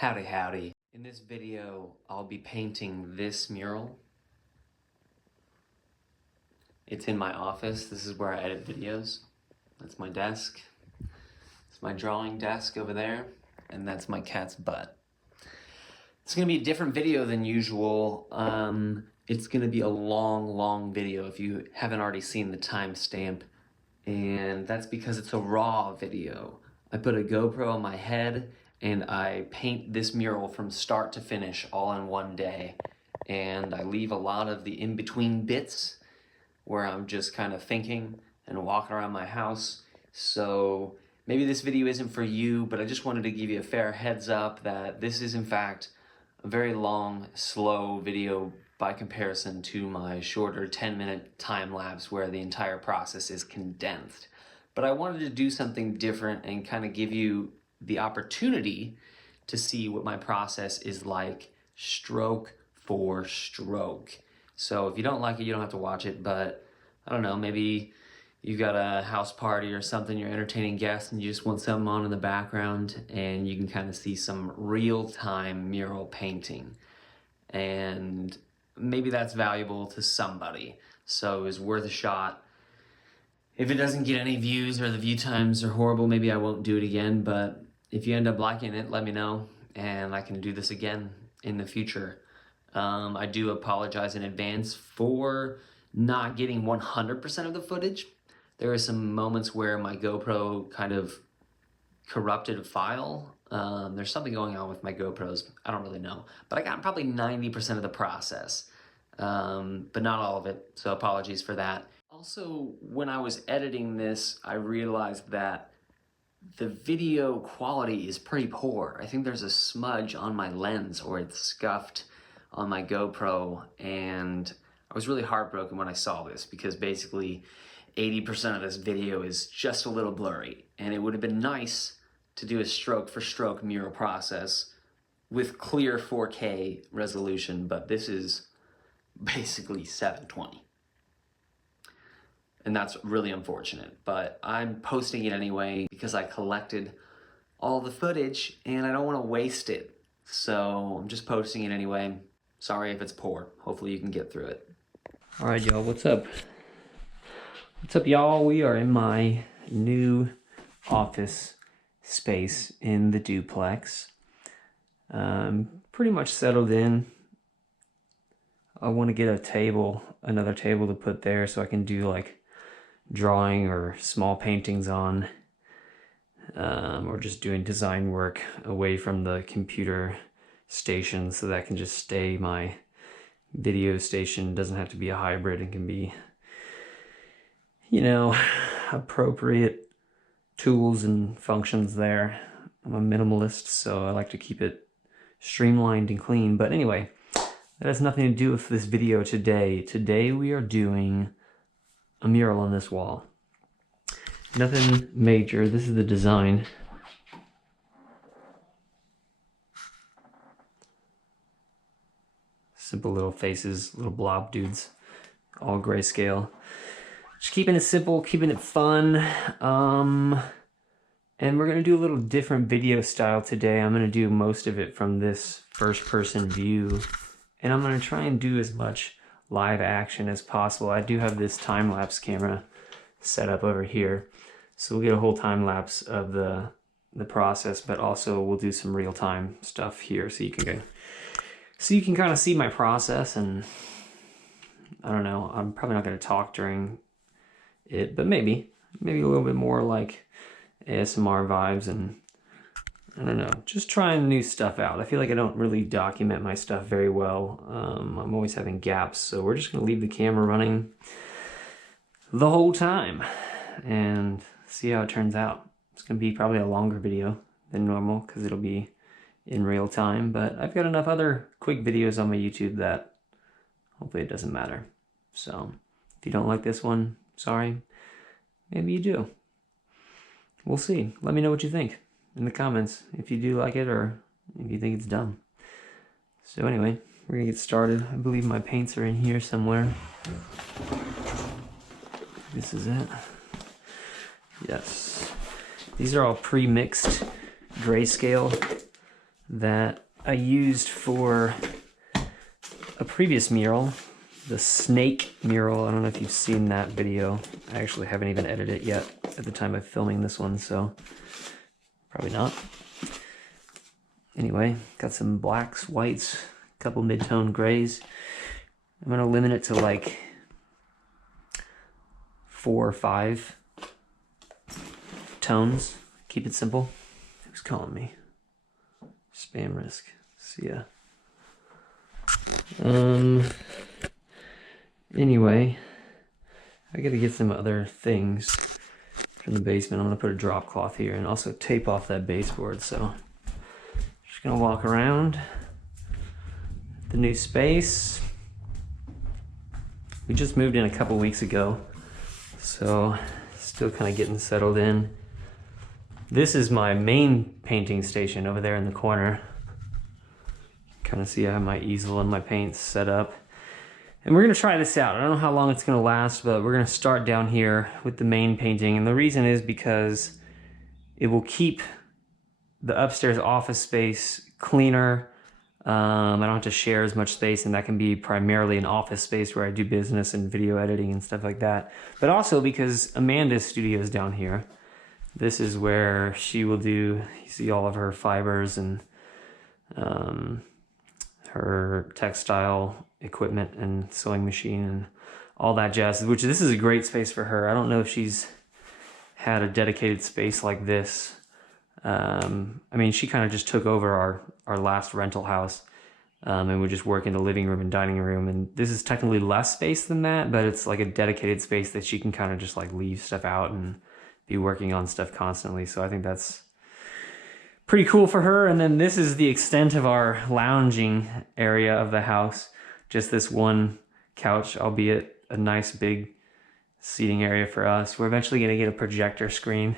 Howdy howdy. In this video, I'll be painting this mural. It's in my office. This is where I edit videos. That's my desk. It's my drawing desk over there. And that's my cat's butt. It's gonna be a different video than usual. It's gonna be a long video if you haven't already seen the timestamp. And that's because it's a raw video. I put a GoPro on my head and I paint this mural from start to finish all in one day. And I leave a lot of the in-between bits where I'm just kind of thinking and walking around my house. So maybe this video isn't for you, but I just wanted to give you a fair heads up that this is in fact a very long, slow video by comparison to my shorter 10-minute time lapse where the entire process is condensed. But I wanted to do something different and kind of give you the opportunity to see what my process is like stroke for stroke. So if you don't like it, you don't have to watch it, but I don't know, maybe you've got a house party or something, you're entertaining guests and you just want something on in the background and you can kind of see some real-time mural painting. And maybe that's valuable to somebody. So it's worth a shot. If it doesn't get any views or the view times are horrible, maybe I won't do it again, but if you end up liking it, let me know and I can do this again in the future. I do apologize in advance for not getting 100% of the footage. There are some moments where my GoPro kind of corrupted a file. There's something going on with my GoPros. I don't really know, but I got probably 90% of the process, but not all of it. So apologies for that. Also, when I was editing this, I realized that the video quality is pretty poor. I think there's a smudge on my lens or it's scuffed on my GoPro, and I was really heartbroken when I saw this because basically 80% of this video is just a little blurry, and it would have been nice to do a stroke for stroke mural process with clear 4K resolution, but this is basically 720. And that's really unfortunate, but I'm posting it anyway because I collected all the footage and I don't want to waste it. So I'm just posting it anyway. Sorry if it's poor. Hopefully you can get through it. All right, y'all, what's up? What's up, y'all? We are in my new office space in the duplex. Pretty much settled in. I want to get a table, another table to put there so I can do like drawing or small paintings on, or just doing design work away from the computer station so that can just stay my video station. It doesn't have to be a hybrid. It can be, you know, appropriate tools and functions there. I'm a minimalist, so I like to keep it streamlined and clean. But anyway, that has nothing to do with this video today. Today we are doing a mural on this wall. Nothing major. This is the design. Simple little faces, little blob dudes, all grayscale. Just keeping it simple, keeping it fun. And we're gonna do a little different video style today. I'm gonna do most of it from this first person view. And I'm gonna try and do as much live action as possible. I do have this time-lapse camera set up over here, so we'll get a whole time lapse of the process, but also we'll do some real-time stuff here so you can kind of see my process. And I don't know, I'm probably not going to talk during it, but maybe a little bit more like ASMR vibes, and I don't know, just trying new stuff out. I feel like I don't really document my stuff very well. I'm always having gaps, so we're just gonna leave the camera running the whole time and see how it turns out. It's gonna be probably a longer video than normal because it'll be in real time, but I've got enough other quick videos on my YouTube that hopefully it doesn't matter. So if you don't like this one, sorry, maybe you do. We'll see. Let me know what you think in the comments if you do like it or if you think it's dumb. So anyway, we're gonna get started. I believe my paints are in here somewhere. This is it. Yes. These are all pre-mixed grayscale. that I used for a previous mural, the snake mural. I don't know if you've seen that video. I actually haven't even edited it yet at the time of filming this one, so probably not. Anyway, got some blacks, whites, a couple mid-tone grays. I'm gonna limit it to like 4 or 5 tones. Keep it simple. Who's calling me? Spam risk. See ya. Anyway, I gotta get some other things from the basement. I'm gonna put a drop cloth here and also tape off that baseboard. So just gonna walk around the new space. We just moved in a couple weeks ago, so still kind of getting settled in. This is my main painting station over there in the corner. Kind of see I have my easel and my paints set up. And we're gonna try this out. I don't know how long it's gonna last, but we're gonna start down here with the main painting. And the reason is because it will keep the upstairs office space cleaner. I don't have to share as much space, and that can be primarily an office space where I do business and video editing and stuff like that. But also because Amanda's studio is down here. This is where she will do, you see all of her fibers and her textile equipment and sewing machine and all that jazz, which this is a great space for her. I don't know if she's had a dedicated space like this. I mean, she kind of just took over our last rental house, and we just work in the living room and dining room. And this is technically less space than that, but it's like a dedicated space that she can kind of just like leave stuff out and be working on stuff constantly. So I think that's pretty cool for her. And then this is the extent of our lounging area of the house. Just this one couch, albeit a nice big seating area for us. We're eventually going to get a projector screen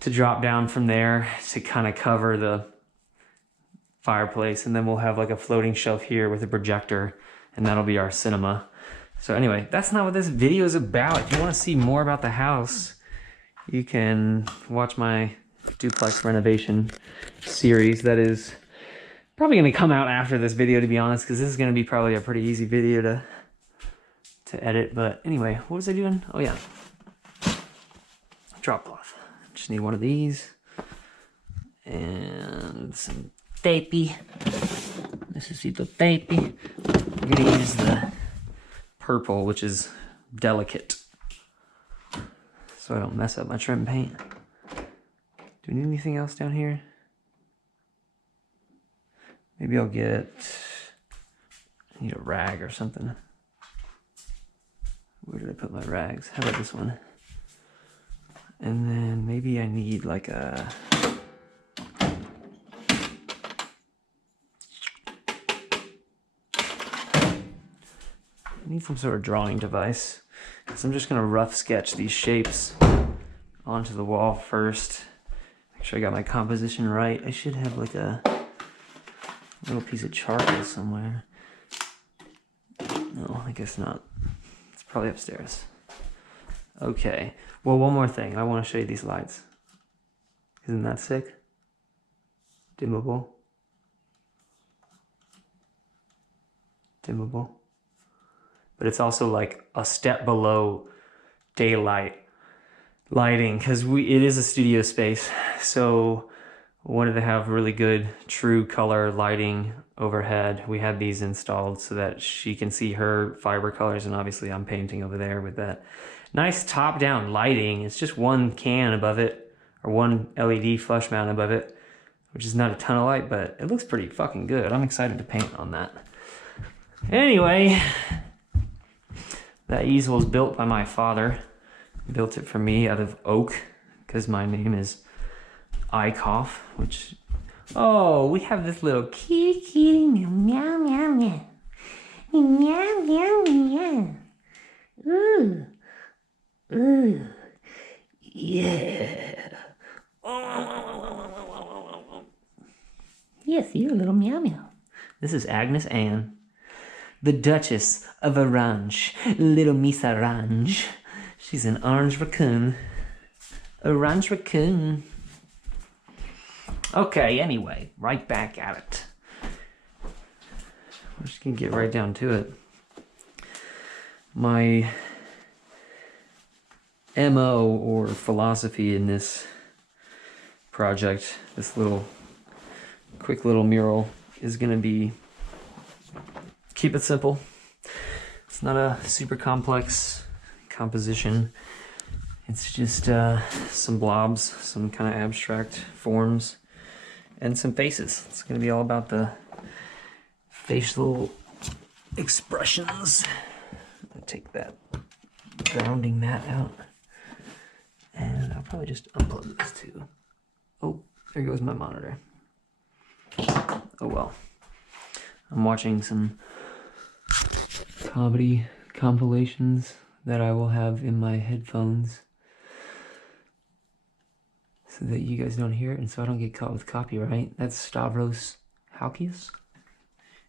to drop down from there to kind of cover the fireplace. And then we'll have like a floating shelf here with a projector, and that'll be our cinema. So anyway, that's not what this video is about. If you want to see more about the house, you can watch my duplex renovation series. That is probably going to come out after this video, to be honest, because this is going to be probably a pretty easy video to edit. But anyway, what was I doing? Oh yeah, drop cloth. Just need one of these and some tapey. Necesito tapey. I'm going to use the purple, which is delicate, so I don't mess up my trim paint. Do we need anything else down here? Maybe I'll get, I need a rag or something. Where did I put my rags? How about this one? And then maybe I need like a, I need some sort of drawing device. So I'm just gonna rough sketch these shapes onto the wall first. Make sure I got my composition right. I should have like a little piece of charcoal somewhere. No, I guess not. It's probably upstairs. Okay, well, one more thing. I want to show you these lights. Isn't that sick? Dimmable. Dimmable. But it's also like a step below daylight lighting, because it is a studio space, so I wanted to have really good true color lighting overhead. We had these installed so that she can see her fiber colors, and obviously I'm painting over there with that nice top-down lighting. It's just one can above it, or one LED flush mount above it, which is not a ton of light, but it looks pretty fucking good. I'm excited to paint on that. Anyway, that easel was built by my father. He built it for me out of oak, because my name is Eichhoff, which, oh, we have this little kitty, meow, meow, meow, meow, meow, meow, meow, ooh, ooh, yeah, yes, you're a little meow meow. This is Agnes Ann, the Duchess of Orange, little Miss Orange. She's an orange raccoon. Orange raccoon. Okay, anyway, right back at it. We're just gonna get right down to it. My MO or philosophy in this project, this quick little mural, is gonna be keep it simple. It's not a super complex composition. It's just some blobs, some kind of abstract forms, and some faces. It's gonna be all about the facial expressions. I'll take that grounding mat out, and I'll probably just unplug this too. Oh, there goes my monitor. Oh well. I'm watching some comedy compilations that I will have in my headphones so that you guys don't hear it and so I don't get caught with copyright. That's Stavros Halkias.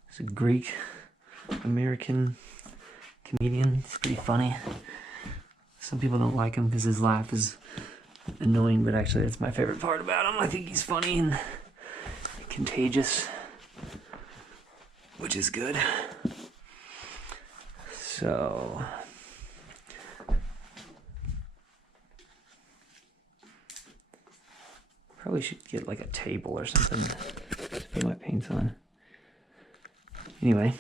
He's a Greek American comedian. He's pretty funny. Some people don't like him because his laugh is annoying, but actually that's my favorite part about him. I think he's funny and contagious, which is good. So probably should get like a table or something to put my paints on. Anyway,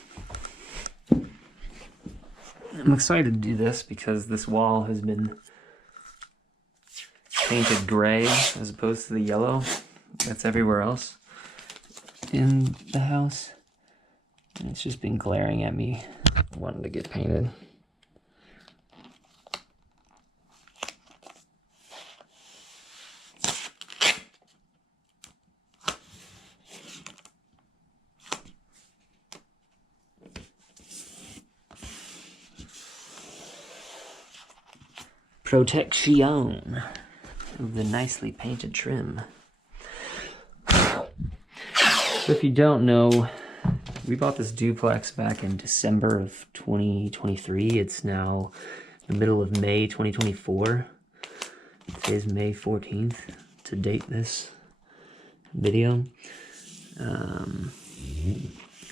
I'm excited to do this because this wall has been painted gray as opposed to the yellow that's everywhere else in the house. And it's just been glaring at me wanting to get painted. Protection of the nicely painted trim. So if you don't know, we bought this duplex back in December of 2023. It's now the middle of May 2024. Today's May 14th to date this video. Of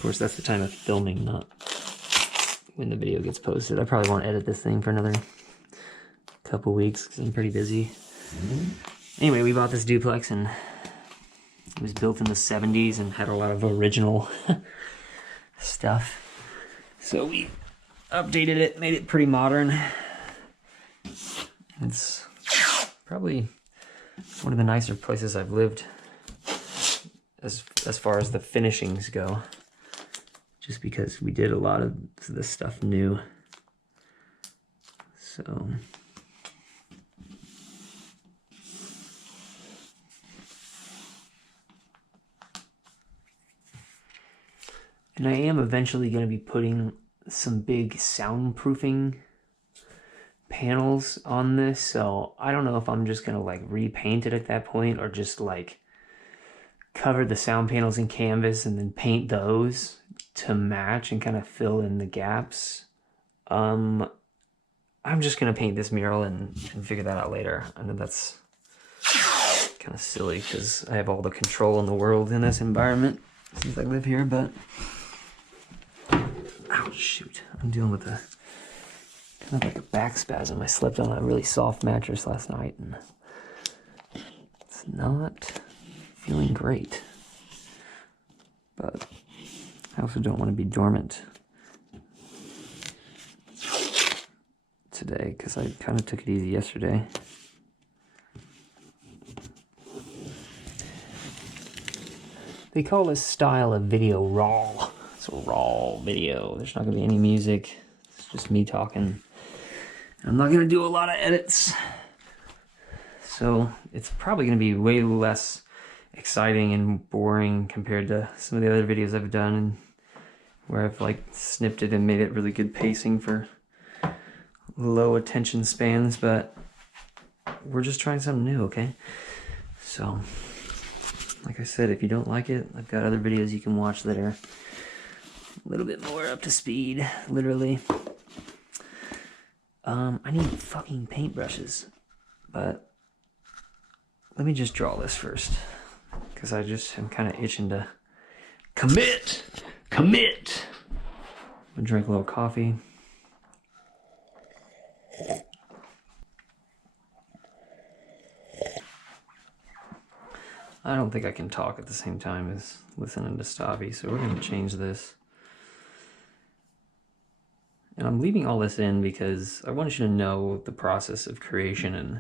course, that's the time of filming, not when the video gets posted. I probably won't edit this thing for another couple weeks because I'm pretty busy. Anyway, we bought this duplex and it was built in the 70s and had a lot of original stuff. So we updated it, made it pretty modern. It's probably one of the nicer places I've lived as far as the finishings go. Just because we did a lot of this stuff new. So and I am eventually going to be putting some big soundproofing panels on this, so I don't know if I'm just going to like repaint it at that point or just like cover the sound panels in canvas and then paint those to match and kind of fill in the gaps. I'm just going to paint this mural and figure that out later. I know that's kind of silly because I have all the control in the world in this environment since I live here, but oh shoot, I'm dealing with a kind of like a back spasm. I slept on a really soft mattress last night and it's not feeling great. But I also don't want to be dormant today because I kind of took it easy yesterday. They call this style of video raw. It's a raw video. There's not going to be any music. It's just me talking. I'm not going to do a lot of edits. So it's probably going to be way less exciting and boring compared to some of the other videos I've done and where I've like snipped it and made it really good pacing for low attention spans, but we're just trying something new, okay? So, like I said, if you don't like it, I've got other videos you can watch that are a little bit more up to speed, literally. I need fucking paintbrushes, but let me just draw this first, because I just am kind of itching to commit. I'm gonna drink a little coffee. I don't think I can talk at the same time as listening to Stavi, so we're gonna change this. And I'm leaving all this in because I want you to know the process of creation and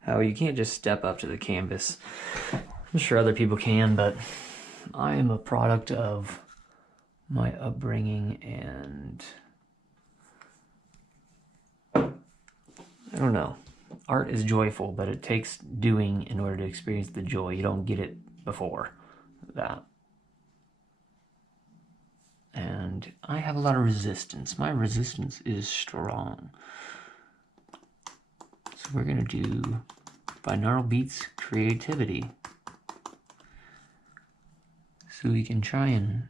how you can't just step up to the canvas. I'm sure other people can, but I am a product of my upbringing, and I don't know. Art is joyful, but it takes doing in order to experience the joy. You don't get it before that. And I have a lot of resistance. My resistance is strong. So we're gonna do binaural beats creativity. So we can try and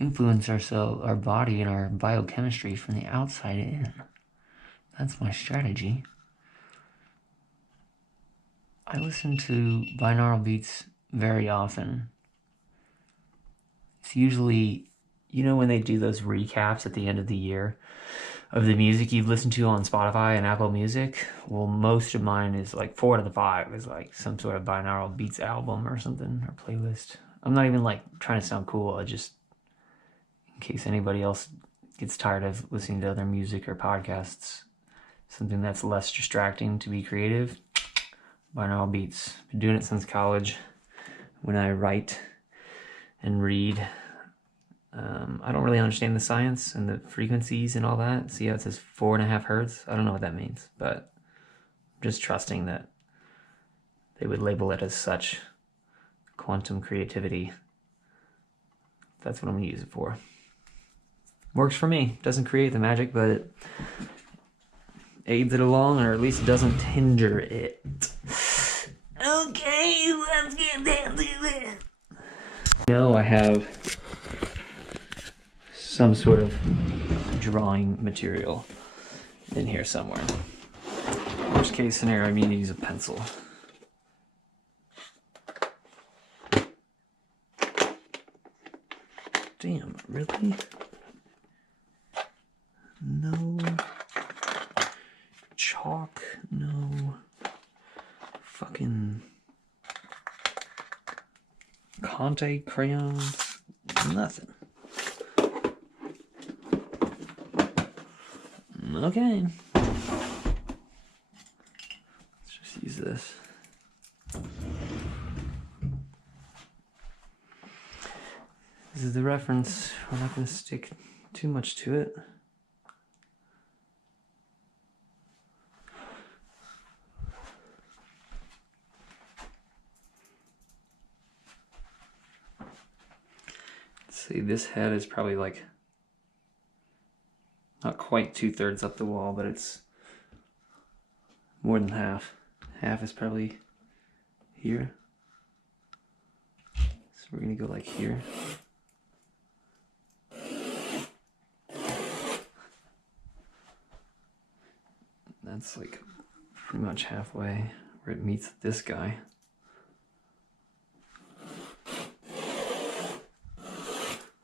influence our body and our biochemistry from the outside in. That's my strategy. I listen to binaural beats very often. It's usually, you know, when they do those recaps at the end of the year of the music you've listened to on Spotify and Apple Music. Well, most of mine is like 4 out of the 5 is like some sort of binaural beats album or something, or playlist. I'm not even like trying to sound cool. I just, in case anybody else gets tired of listening to other music or podcasts, something that's less distracting to be creative, binaural beats. Been doing it since college when I write and read. I don't really understand the science and the frequencies and all that. See how it says 4.5 hertz? I don't know what that means, but I'm just trusting that they would label it as such. Quantum creativity. That's what I'm gonna use it for. Works for me. Doesn't create the magic, but it aids it along, or at least doesn't hinder it. Okay, let's get down to it. Now I have some sort of drawing material in here somewhere. Worst case scenario, I'm gonna use a pencil. Damn, really? No chalk, no fucking Conte crayons, nothing. Okay. Let's just use this. This is the reference. We're not going to stick too much to it. Let's see, this head is probably like not quite 2/3 up the wall, but it's more than half. Half is probably here. So we're going to go like here. That's like pretty much halfway where it meets this guy.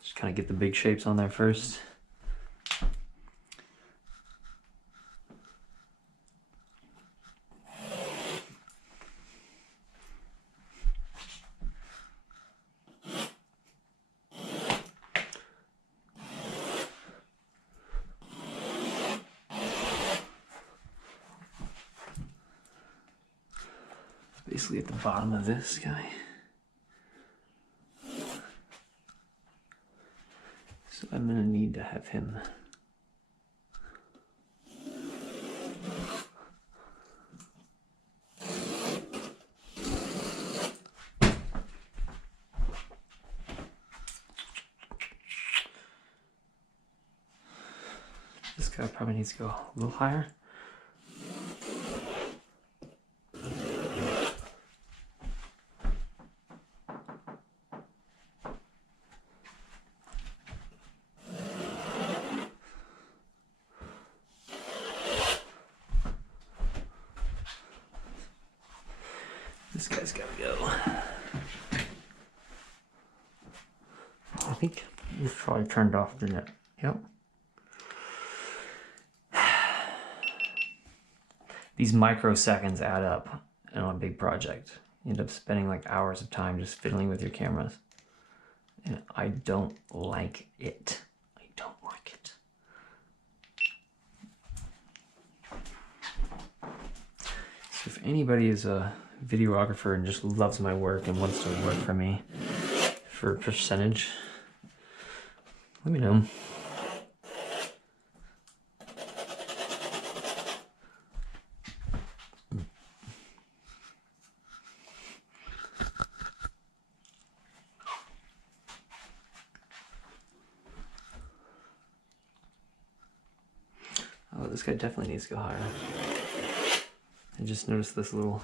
Just kind of get the big shapes on there first. Basically at the bottom of this guy. So I'm gonna need to have him this guy probably needs to go a little higher. This guy's gotta go. I think it's probably turned off, didn't it? Yep. These microseconds add up on a big project. You end up spending like hours of time just fiddling with your cameras. And I don't like it. I don't like it. So if anybody is a videographer and just loves my work and wants to work for me for a percentage, let me know. Oh, this guy definitely needs to go higher. I just noticed this little...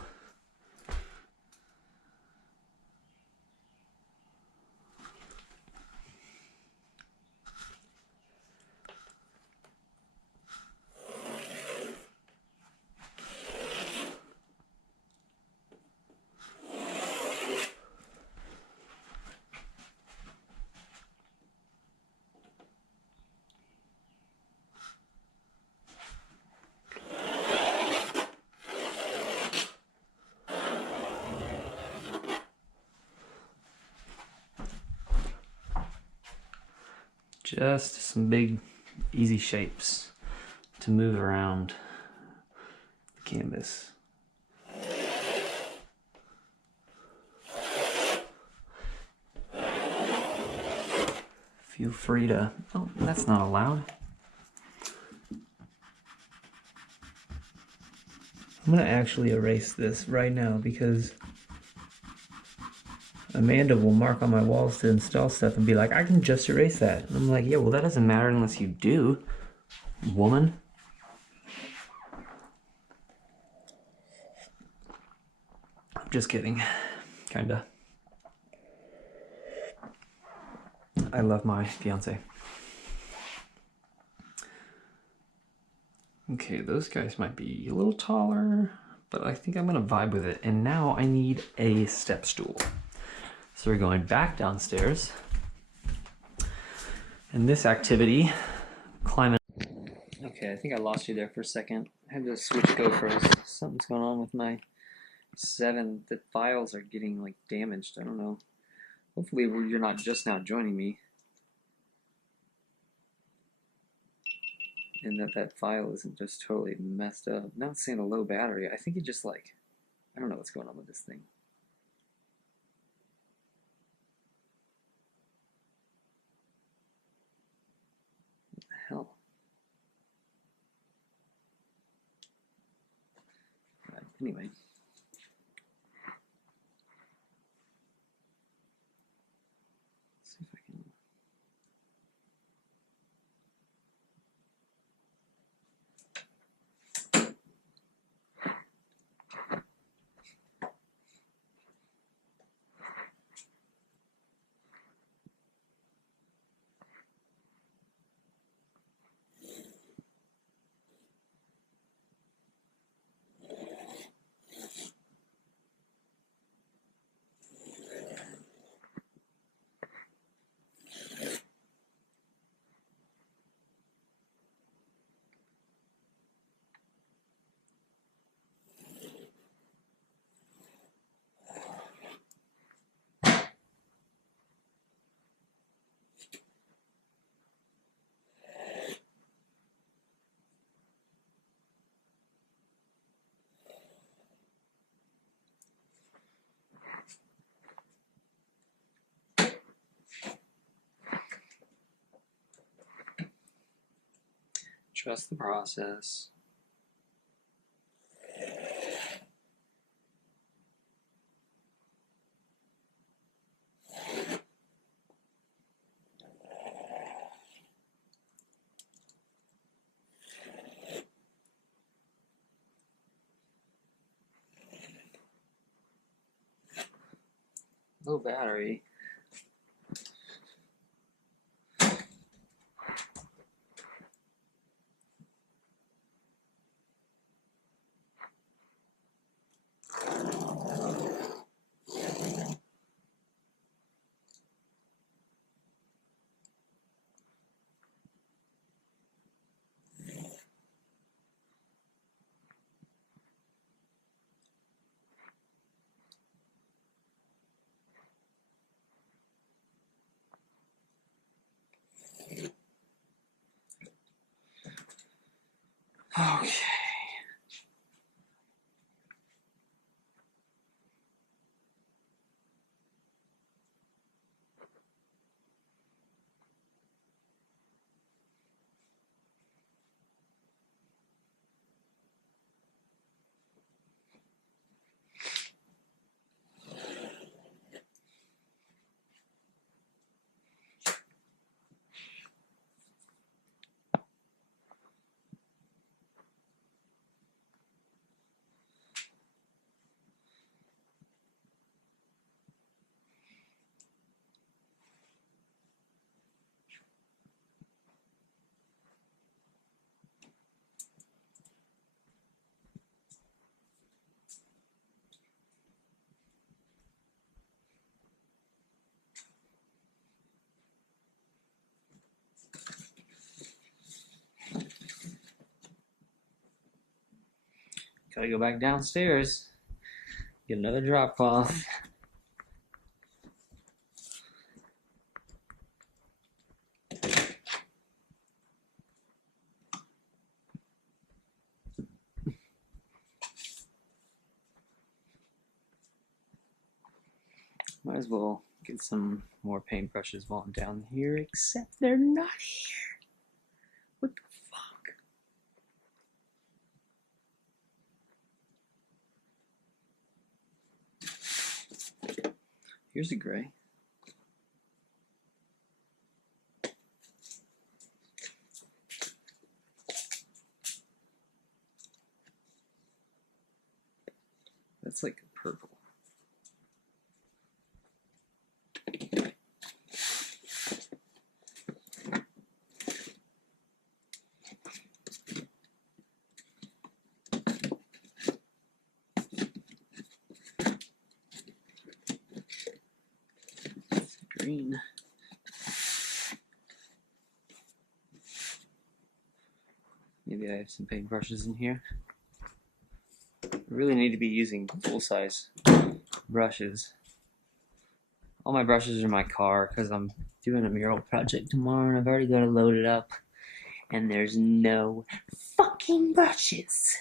Just some big, easy shapes to move around the canvas. Feel free to... Oh, that's not allowed. I'm gonna actually erase this right now because Amanda will mark on my walls to install stuff and be like, I can just erase that. And I'm like, yeah, well, that doesn't matter unless you do, woman. I'm just kidding, kinda. I love my fiance. Okay, those guys might be a little taller, but I think I'm gonna vibe with it. And now I need a step stool. So we're going back downstairs. And this activity, climbing. Okay, I think I lost you there for a second. I had to switch GoPros. Something's going on with my 7. The files are getting like damaged. I don't know. Hopefully you're not just now joining me. And that file isn't just totally messed up. Now it's saying a low battery. I think it just like, I don't know what's going on with this thing. What the hell? Right, anyway. Let's see if I can. Trust the process. Low battery. Okay. Gotta go back downstairs, get another drop cloth. Might as well get some more paintbrushes while I'm down here, except they're not here. What the fuck? Here's a gray. That's like a purple. Green. Maybe I have some paintbrushes in here. I really need to be using full-size brushes. All my brushes are in my car because I'm doing a mural project tomorrow and I've already got to load it up. And there's no fucking brushes.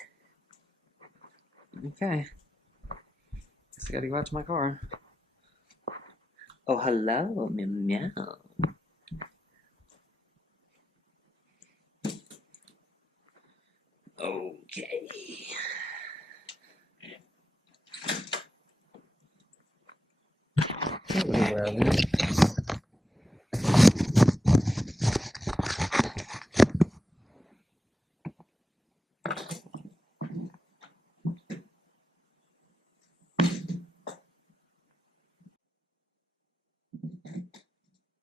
Okay. Guess I gotta go out to my car. Oh, hello, meow meow. Okay.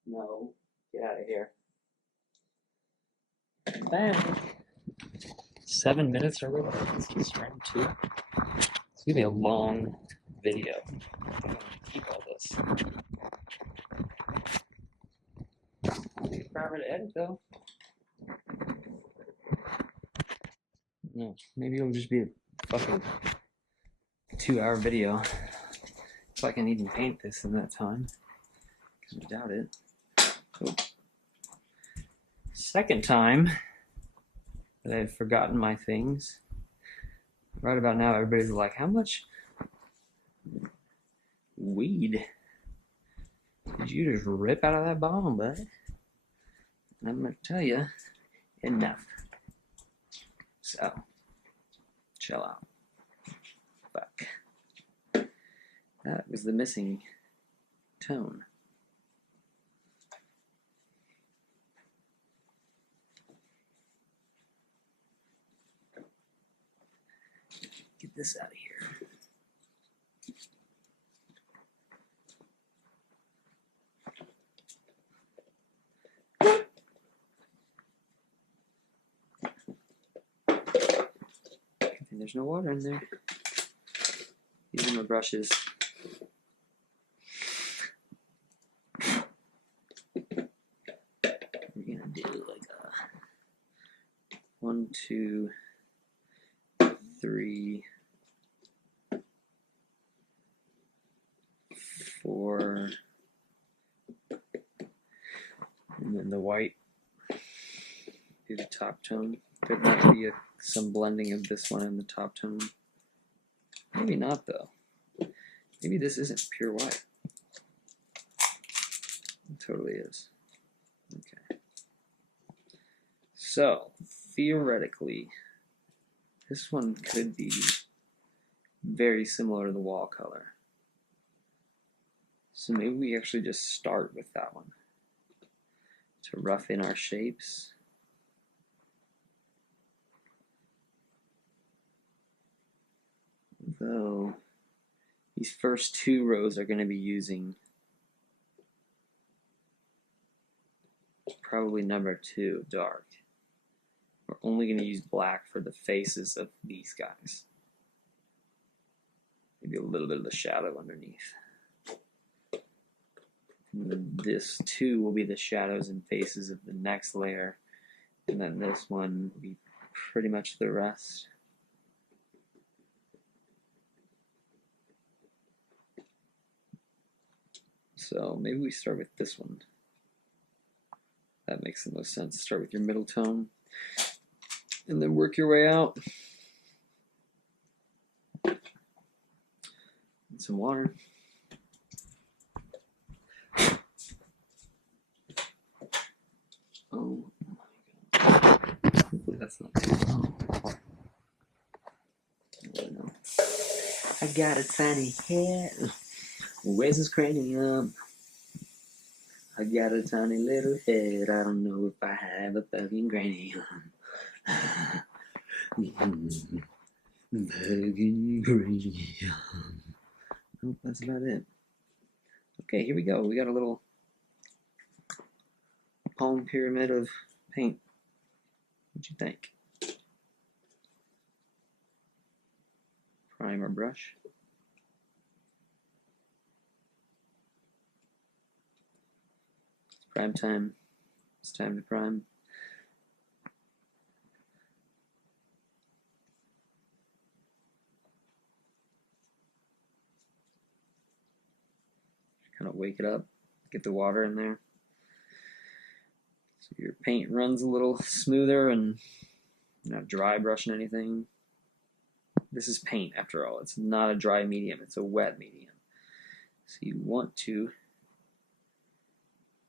No, get out of here. Back. 7 minutes already. Let's keep streaming too. It's gonna be a long video. I'm gonna keep all this. Take forever to edit though. No, maybe it'll just be a fucking 2-hour video. If I can even paint this in that time. I doubt it. Oh. Second time that I've forgotten my things. Right about now, everybody's like, how much weed did you just rip out of that bottle, bud? And I'm going to tell you, enough. So, chill out. Fuck. That was the missing tone. Get this out of here. And there's no water in there. These are my brushes. We're gonna do like a 1, 2, 3, 4, and then the white, do the top tone. There might be some blending of this one in the top tone. Maybe not, though. Maybe this isn't pure white. It totally is. Okay. So, theoretically, this one could be very similar to the wall color. So maybe we actually just start with that one to rough in our shapes. Though these first two rows are going to be using probably number 2, dark. We're only going to use black for the faces of these guys. Maybe a little bit of the shadow underneath. And then this 2 will be the shadows and faces of the next layer. And then this one will be pretty much the rest. So maybe we start with this one. That makes the most sense. Start with your middle tone and then work your way out. And some water. Oh my God. Hopefully that's not too low. I got a tiny head. Where's his cranium? I got a tiny little head. I don't know if I have a fucking cranium. Fucking cranium. Nope, that's about it. Okay, here we go. We got a little palm pyramid of paint. What'd you think? Primer brush. Prime time. It's time to prime. Kind of wake it up. Get the water in there. So your paint runs a little smoother and you're not dry brushing anything. This is paint after all. It's not a dry medium. It's a wet medium. So you want to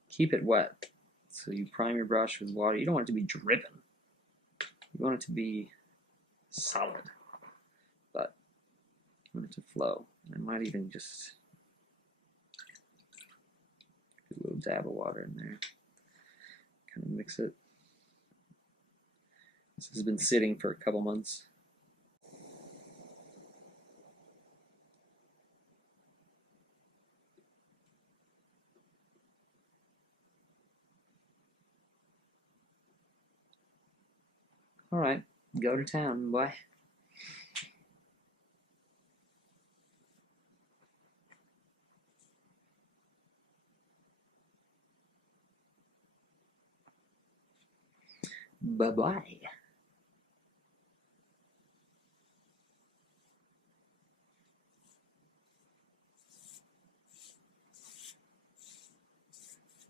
keep it wet. So you prime your brush with water. You don't want it to be dripping. You want it to be solid, but you want it to flow. I might even just do a little dab of water in there. Kind of mix it. This has been sitting for a couple months. All right, go to town, boy. Bye-bye.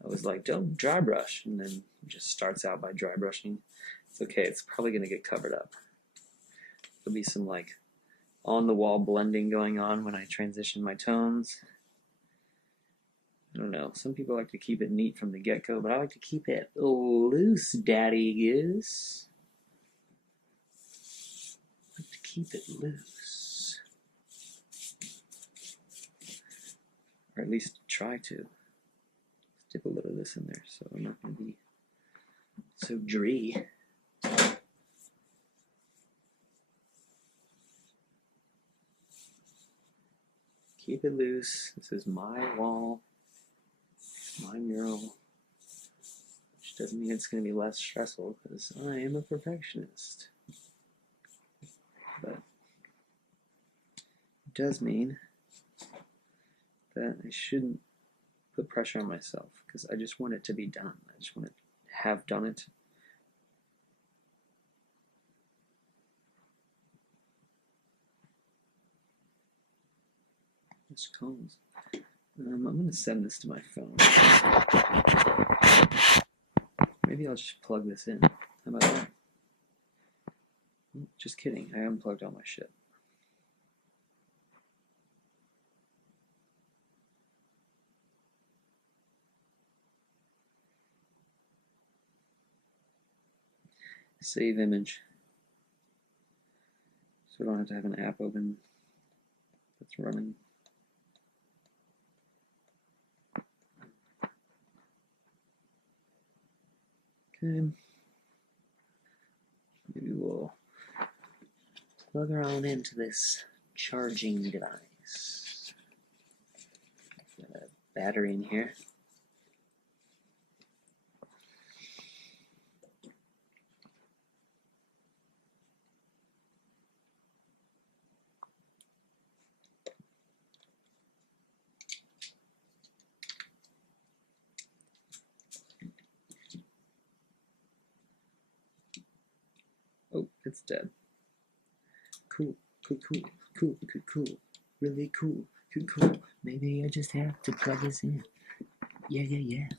I was like, don't dry brush, and then it just starts out by dry brushing. It's okay, it's probably going to get covered up. There'll be some like on-the-wall blending going on when I transition my tones. I don't know, some people like to keep it neat from the get-go, but I like to keep it loose, daddy goose. I like to keep it loose. Or at least try to. Dip a little of this in there so I'm not going to be so dree. Keep it loose. This is my wall, my mural, which doesn't mean it's going to be less stressful because I am a perfectionist. But it does mean that I shouldn't put pressure on myself because I just want it to be done. I just want to have done it. This cones. I'm going to send this to my phone. Maybe I'll just plug this in. How about that? Just kidding, I unplugged all my shit. Save image. So I don't have to have an app open that's running. Okay. Maybe we'll plug her on into this charging device. Got a battery in here. Oh, it's dead. Cool, cool, cool, cool, cool, cool. Really cool, cool, cool. Maybe I just have to plug this in. Yeah, yeah, yeah.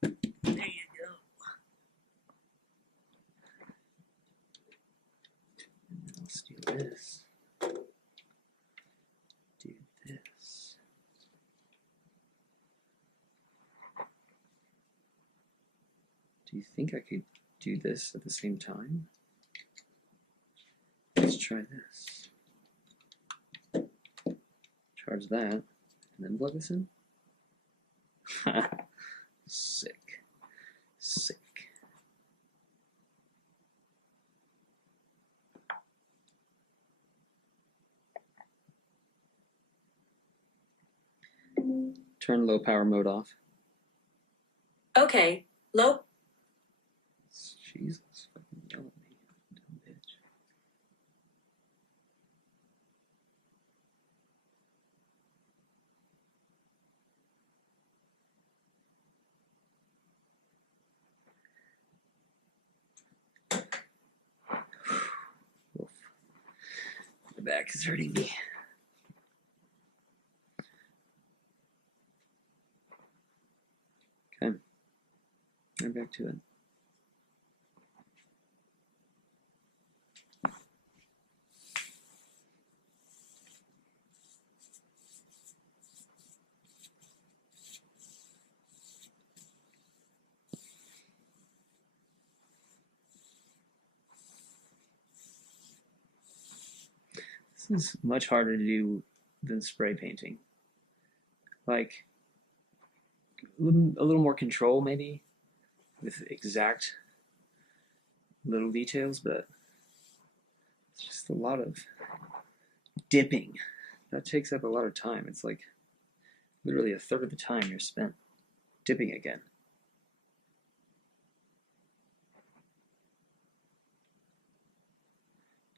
There you go. And then let's do this. Do this. Do you think I could do this at the same time? Let's try this. Charge that, and then plug this in. Sick. Sick. Turn low power mode off. Okay, low. Jesus, fucking yell at me, dumb bitch. Oof. My back is hurting me. Okay, I'm back to it. This is much harder to do than spray painting. Like, a little more control maybe with exact little details, but it's just a lot of dipping. That takes up a lot of time. It's like literally a third of the time you're spent dipping again.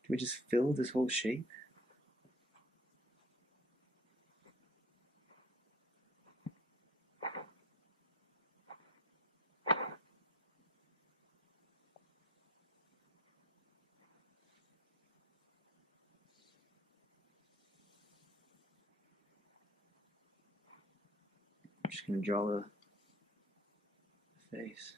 Can we just fill this whole shape? I'm just going to draw the face.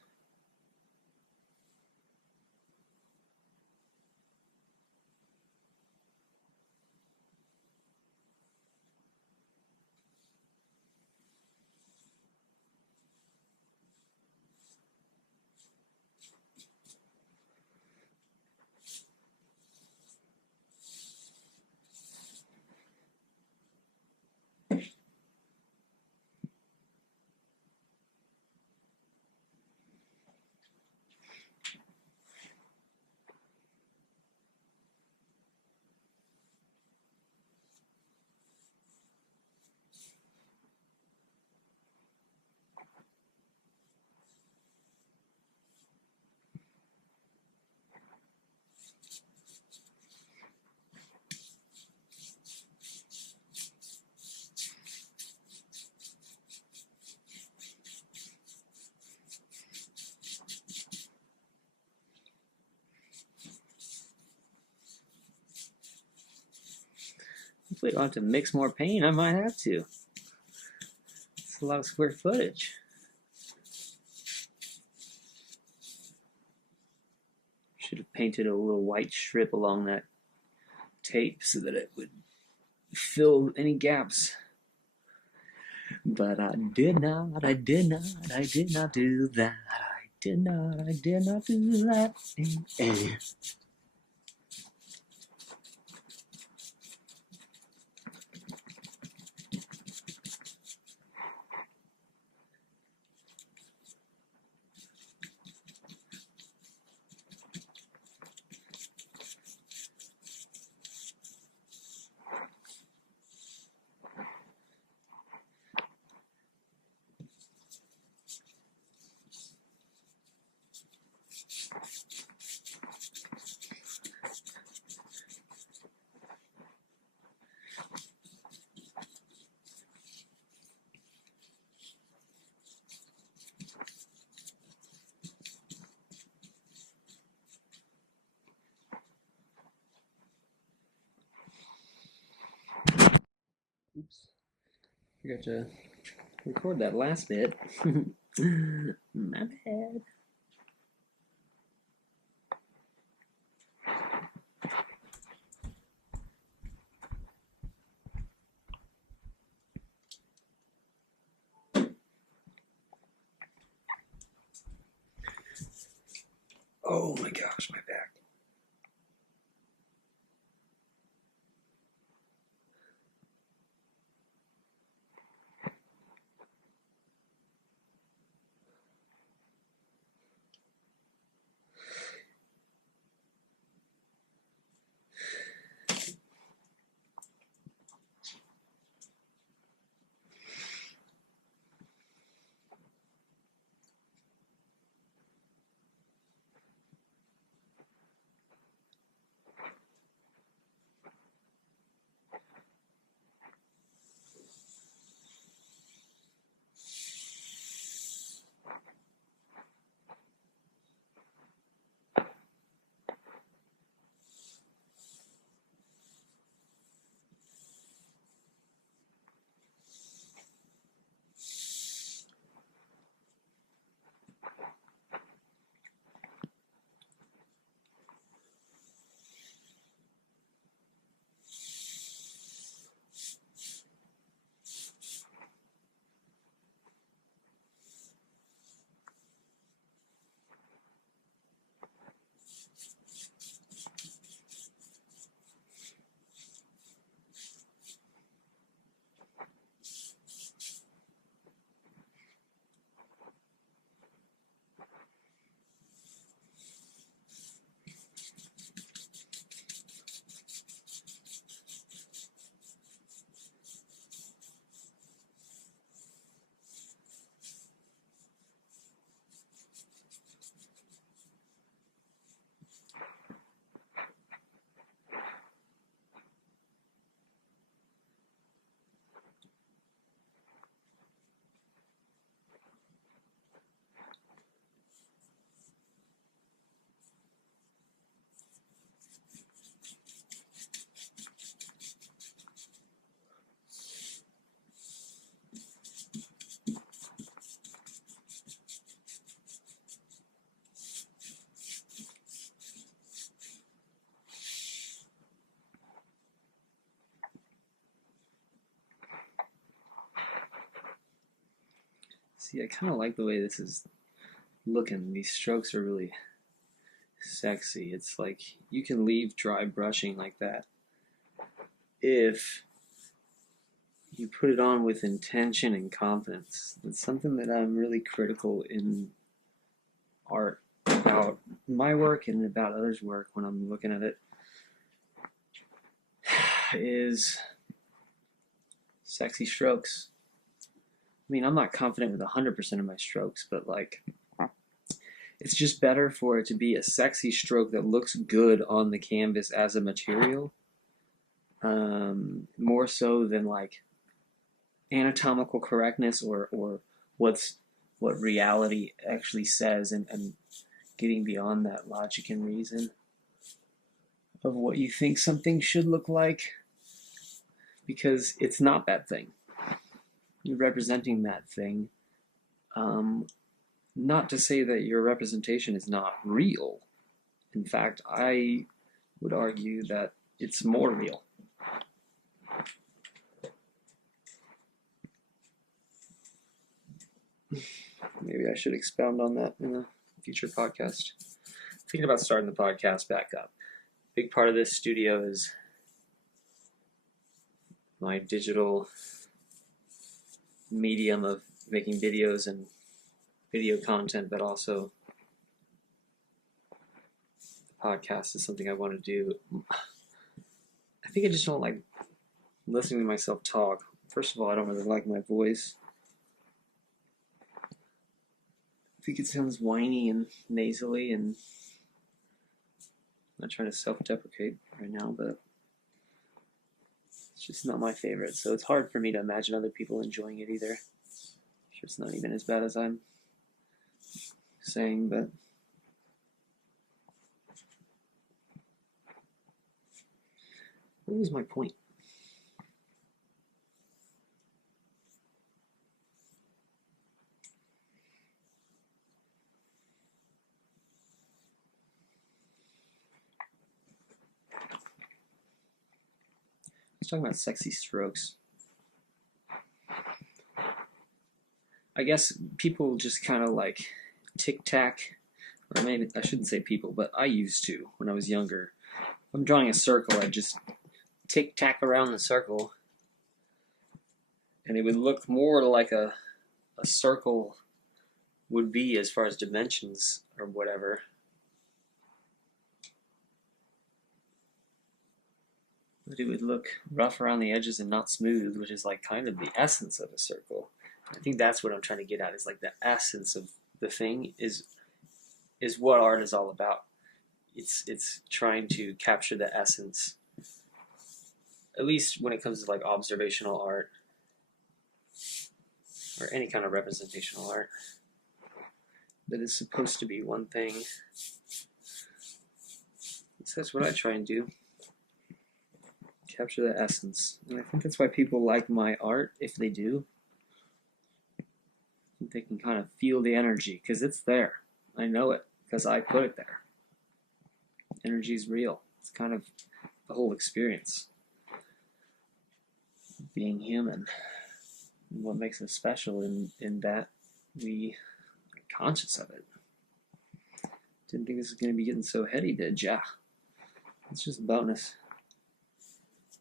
Hopefully I don't have to mix more paint. I might have to. It's a lot of square footage. Should have painted a little white strip along that tape so that it would fill any gaps. But I did not do that. I did not do that. Oops. Forgot to record that last bit. My bad. Oh my gosh, my back. See, I kind of like the way this is looking. These strokes are really sexy. It's like you can leave dry brushing like that if you put it on with intention and confidence. It's something that I'm really critical in art about my work and about others' work when I'm looking at it is sexy strokes. I mean, I'm not confident with 100% of my strokes, but like, it's just better for it to be a sexy stroke that looks good on the canvas as a material, more so than like anatomical correctness or what reality actually says, and getting beyond that logic and reason of what you think something should look like, because it's not that thing. You're representing that thing. Not to say that your representation is not real In fact, I would argue that it's more real. Maybe I should expound on that in a future podcast. Thinking about starting the podcast back up. Big part of this studio is my digital medium of making videos and video content, but also the podcast is something I want to do. I think I just don't like listening to myself talk. First of all, I don't really like my voice. I think it sounds whiny and nasally, and I'm not trying to self-deprecate right now, but it's just not my favorite. So it's hard for me to imagine other people enjoying it either. I'm sure it's not even as bad as I'm saying, but what was my point? I was talking about sexy strokes. I guess people just kind of like tic-tac, or maybe I shouldn't say people, but I used to when I was younger. If I'm drawing a circle, I'd just tic-tac around the circle, and it would look more like a circle would be as far as dimensions or whatever. But it would look rough around the edges and not smooth, which is like kind of the essence of a circle. I think that's what I'm trying to get at, is like the essence of the thing is what art is all about. It's trying to capture the essence, at least when it comes to like observational art or any kind of representational art, that is supposed to be one thing. So that's what I try and do. Capture the essence. And I think that's why people like my art, if they do. They can kind of feel the energy, because it's there. I know it, because I put it there. Energy is real. It's kind of the whole experience. Being human. And what makes us special in that we are conscious of it. Didn't think this was going to be getting so heady, did ya? It's just a bonus.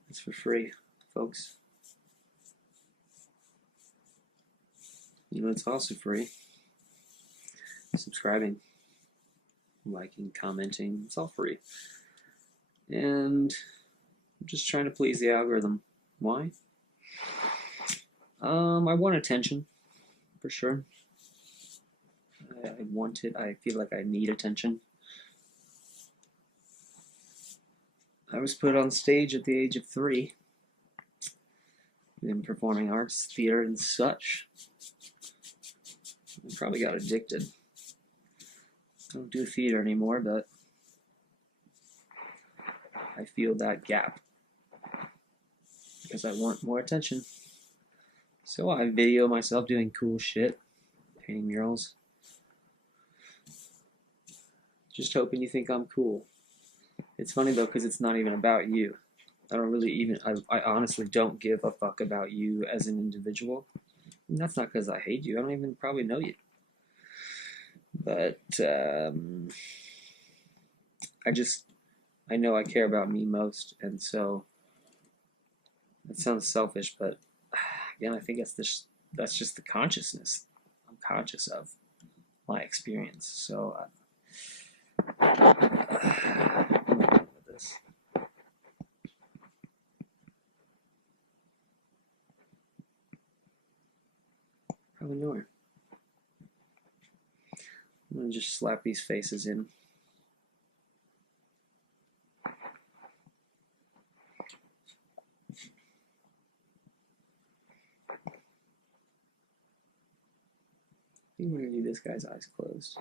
It's for free, folks. You know, it's also free. Subscribing, liking, commenting, it's all free. And I'm just trying to please the algorithm. Why? I want attention, for sure. I want it. I feel like I need attention. I was put on stage at the age of 3 in performing arts, theater, and such. I probably got addicted. I don't do theater anymore, but I feel that gap because I want more attention. So I video myself doing cool shit, painting murals. Just hoping you think I'm cool. It's funny though, because it's not even about you. I don't really even, I honestly don't give a fuck about you as an individual. And that's not because I hate you. I don't even probably know you. But I know I care about me most, and so it sounds selfish, but again, I think that's just the consciousness I'm conscious of my experience. So with this. Probably nowhere. I'm gonna just slap these faces in. I think we're gonna do this guy's eyes closed.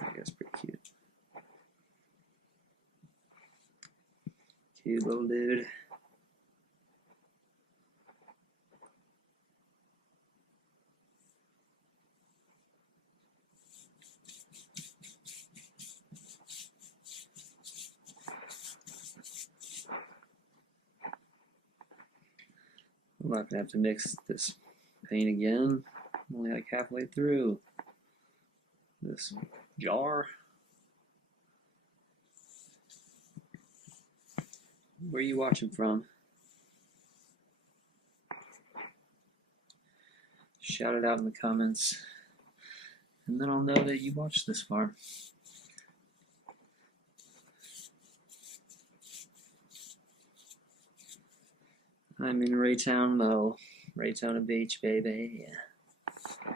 I think that's pretty cute. Cute little dude. I'm not gonna have to mix this paint again. I'm only like halfway through this jar. Where are you watching from? Shout it out in the comments, and then I'll know that you watched this far. I'm in Raytown, Mo. Raytona Beach, baby. Yeah.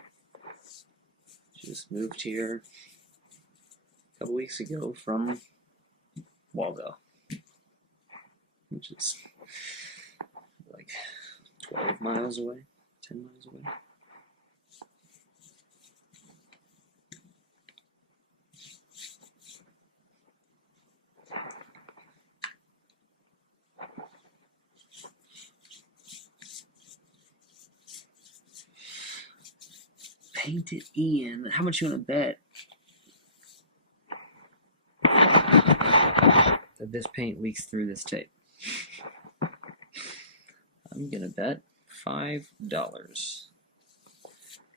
Just moved here a couple weeks ago from Waldo, which is like 12 miles away, 10 miles away. Paint it in. How much you want to bet that this paint leaks through this tape? I'm gonna bet $5.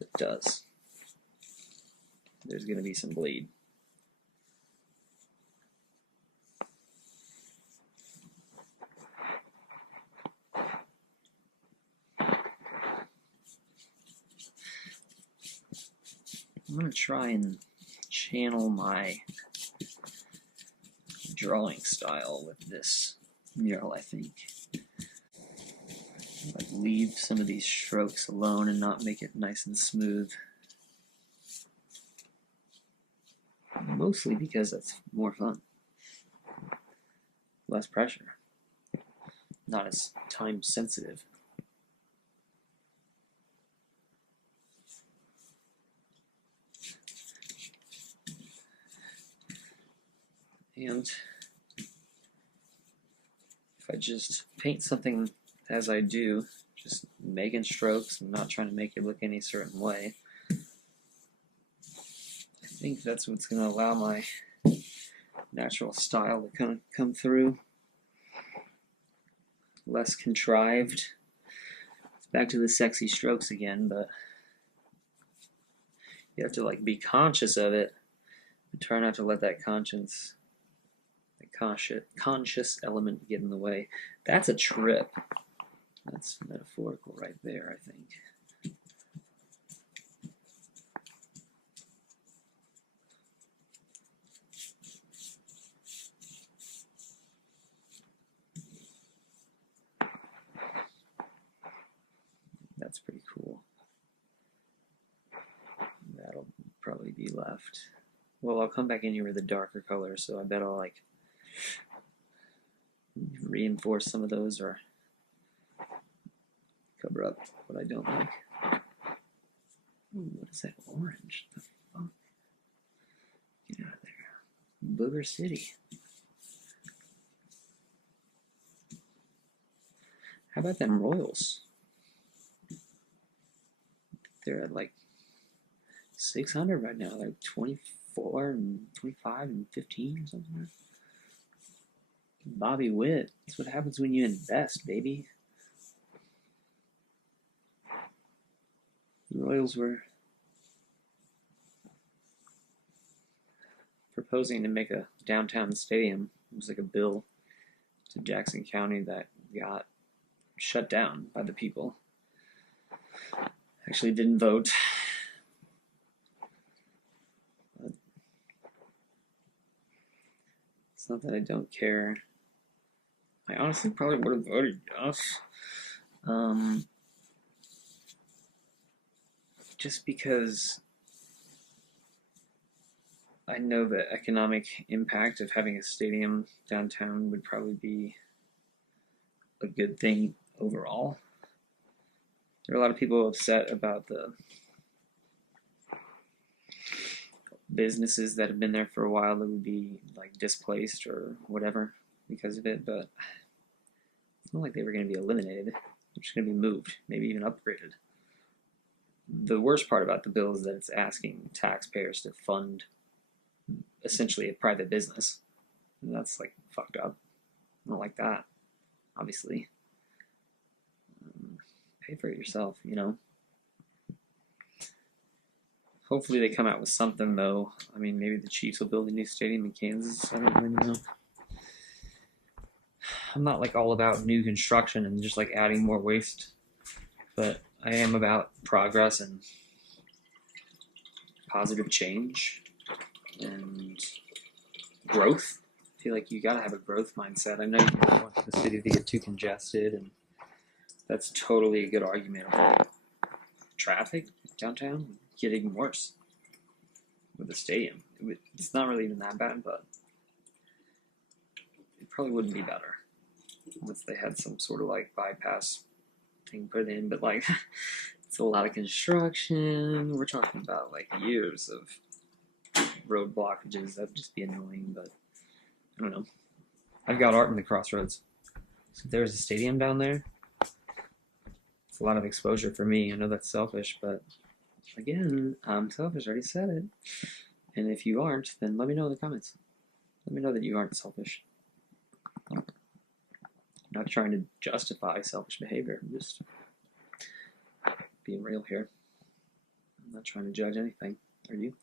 It does. There's gonna be some bleed. I'm gonna try and channel my drawing style with this mural, I think. Like leave some of these strokes alone and not make it nice and smooth. Mostly because that's more fun. Less pressure. Not as time sensitive. And if I just paint something as I do, just making strokes and not trying to make it look any certain way, I think that's what's going to allow my natural style to kind of come through. Less contrived. It's back to the sexy strokes again, but you have to like be conscious of it and try not to let that conscious element get in the way. That's a trip. That's metaphorical right there, I think. That's pretty cool. That'll probably be left. Well, I'll come back in here with a darker color, so I bet I'll like reinforce some of those or cover up what I don't like. Ooh, what is that orange? The fuck? Get out of there. Booger City. How about them Royals? They're at like 600 right now, like 24 and 25 and 15 or something. Bobby Witt. That's what happens when you invest, baby. The Royals were proposing to make a downtown stadium. It was like a bill to Jackson County that got shut down by the people. Actually didn't vote. But it's not that I don't care. I honestly probably would have voted yes. Just because I know the economic impact of having a stadium downtown would probably be a good thing overall. There are a lot of people upset about businesses that have been there for a while that would be like displaced or whatever because of it, but it's not like they were going to be eliminated. They're just going to be moved, maybe even upgraded. The worst part about the bill is that it's asking taxpayers to fund essentially a private business. And that's like fucked up. I don't like that, obviously. Pay for it yourself, you know? Hopefully they come out with something, though. I mean, maybe the Chiefs will build a new stadium in Kansas. I don't really know. I'm not like all about new construction and just like adding more waste, but I am about progress and positive change and growth. I feel like you gotta have a growth mindset. I know you don't want the city to get too congested, and that's totally a good argument. Traffic downtown getting worse with the stadium. It's not really even that bad, but it probably wouldn't be better once they had some sort of like bypass thing put in. But like, it's a lot of construction. We're talking about like years of road blockages. That'd just be annoying, but I don't know. I've got art in the crossroads. So if there's a stadium down there, it's a lot of exposure for me. I know that's selfish, but again, I'm selfish. I already said it. And if you aren't, then let me know in the comments. Let me know that you aren't selfish. I'm not trying to justify selfish behavior. I'm just being real here. I'm not trying to judge anything. Are you?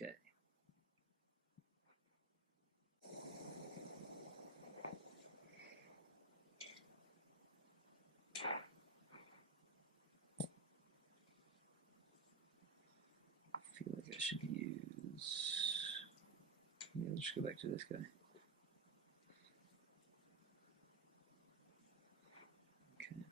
Okay. I feel like I should use. Yeah, let's go back to this guy. Okay.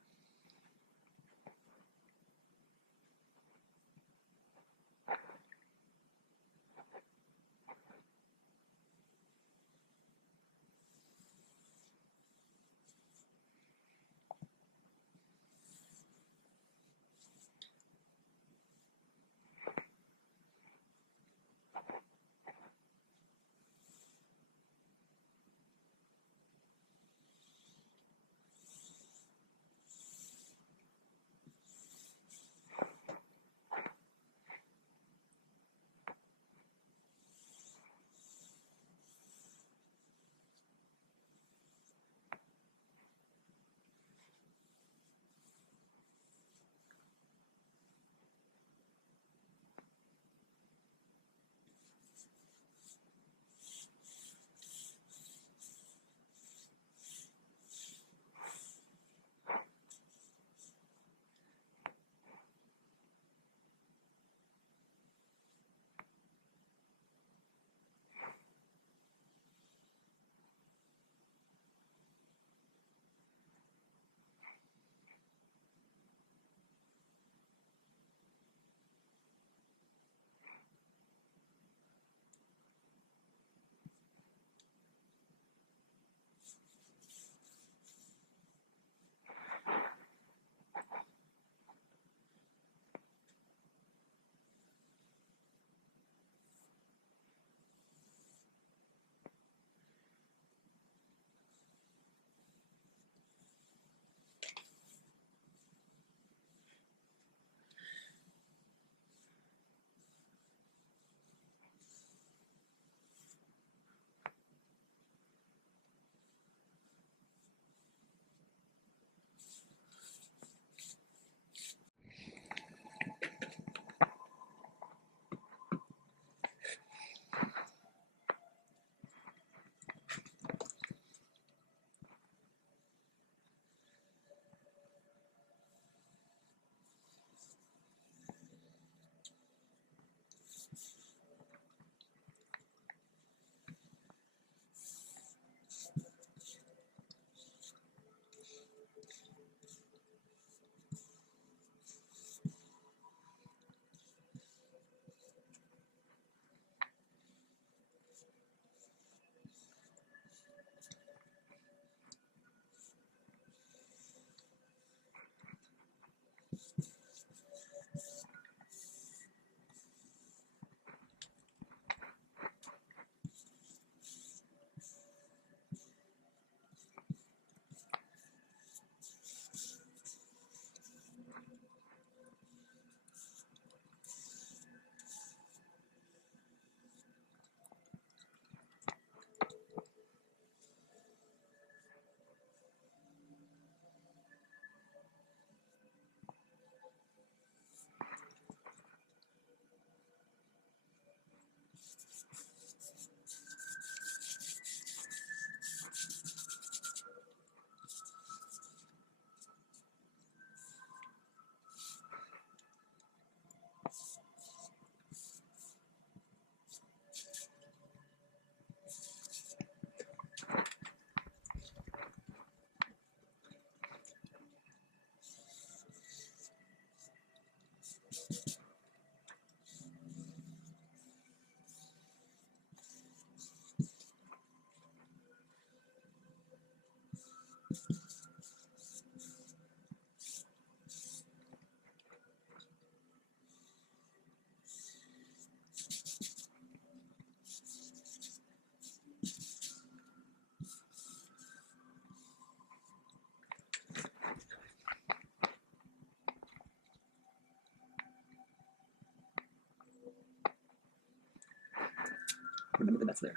Remember that that's there.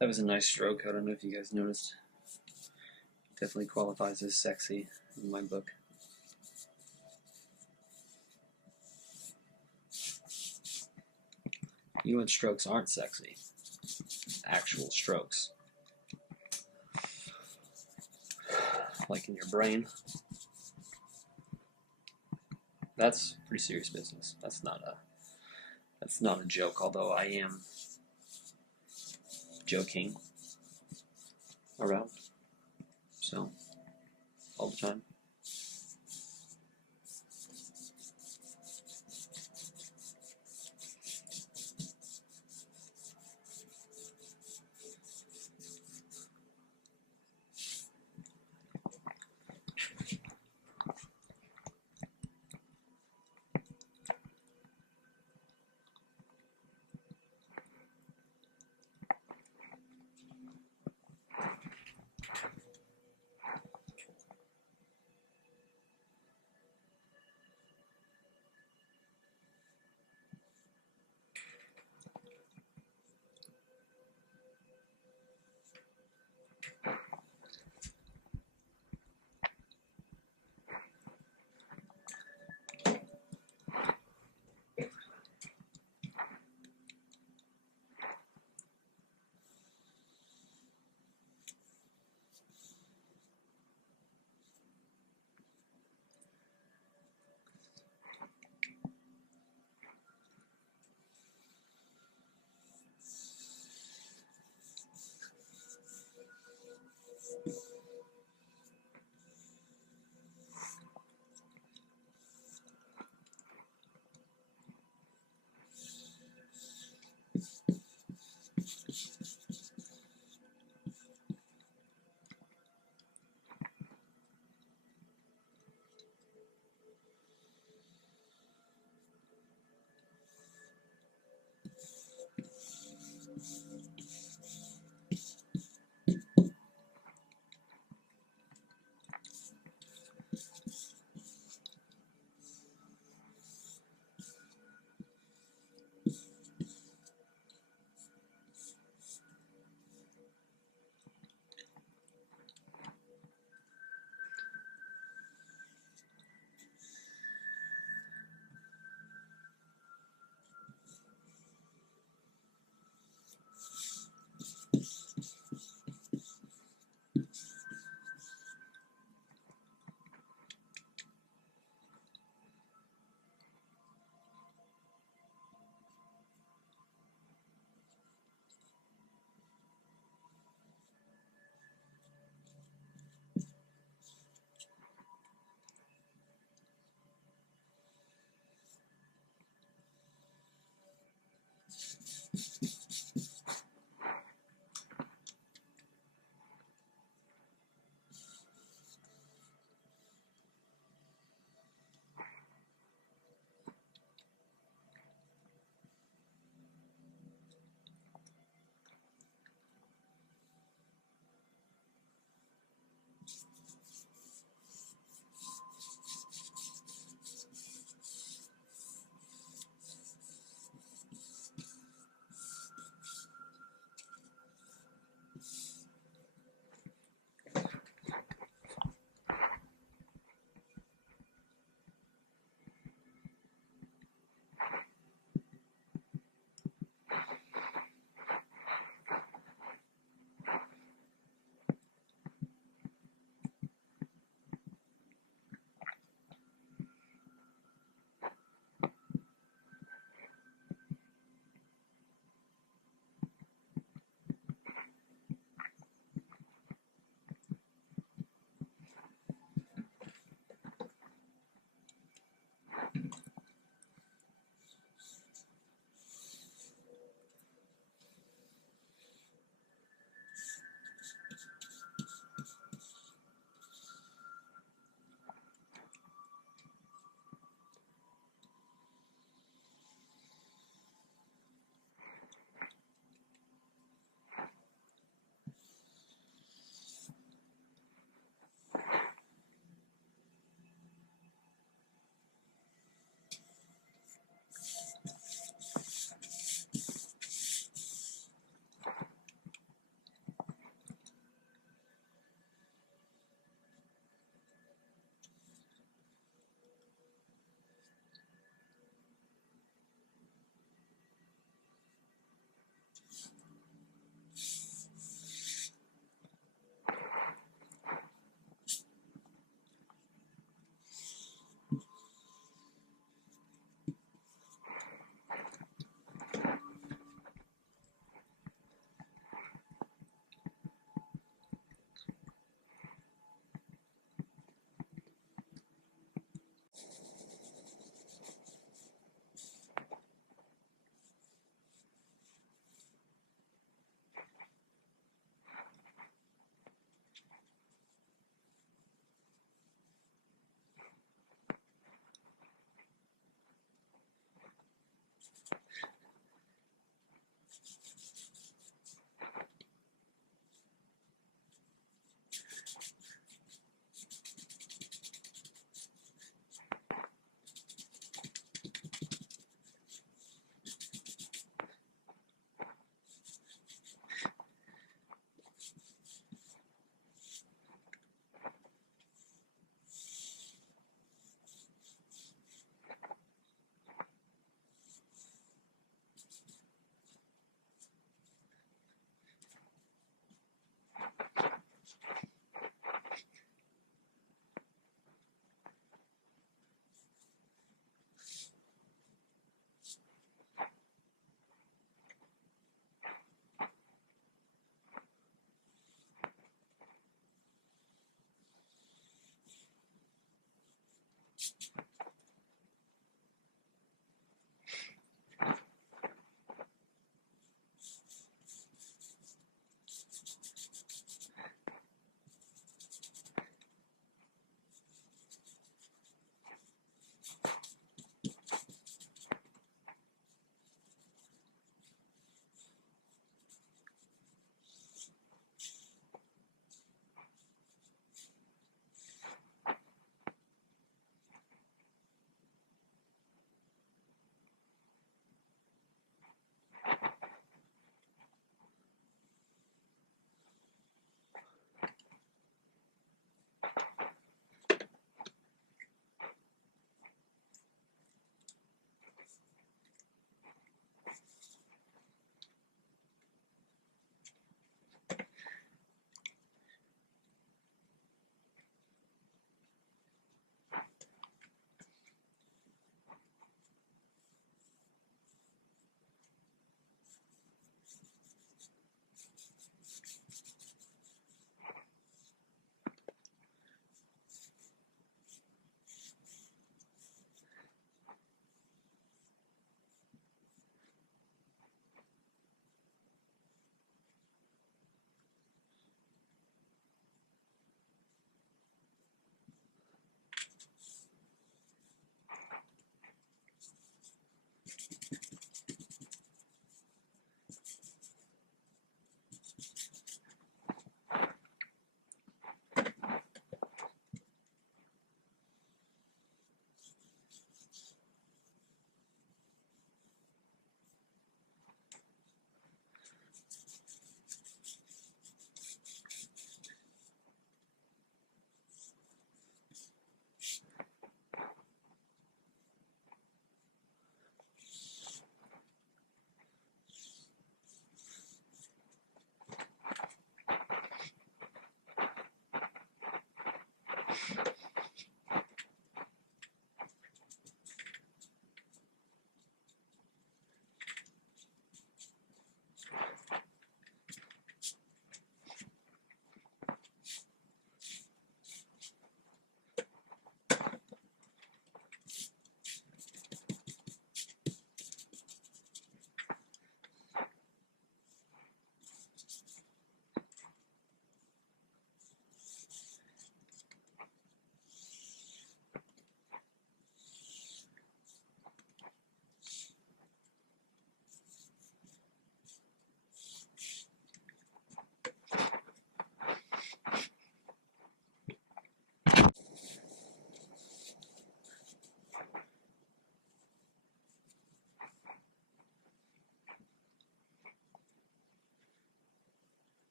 That was a nice stroke. I don't know if you guys noticed. Definitely qualifies as sexy in my book. You know what strokes aren't sexy? Actual strokes. Like in your brain. That's pretty serious business. That's not a joke, although I am joking around. So, all the time.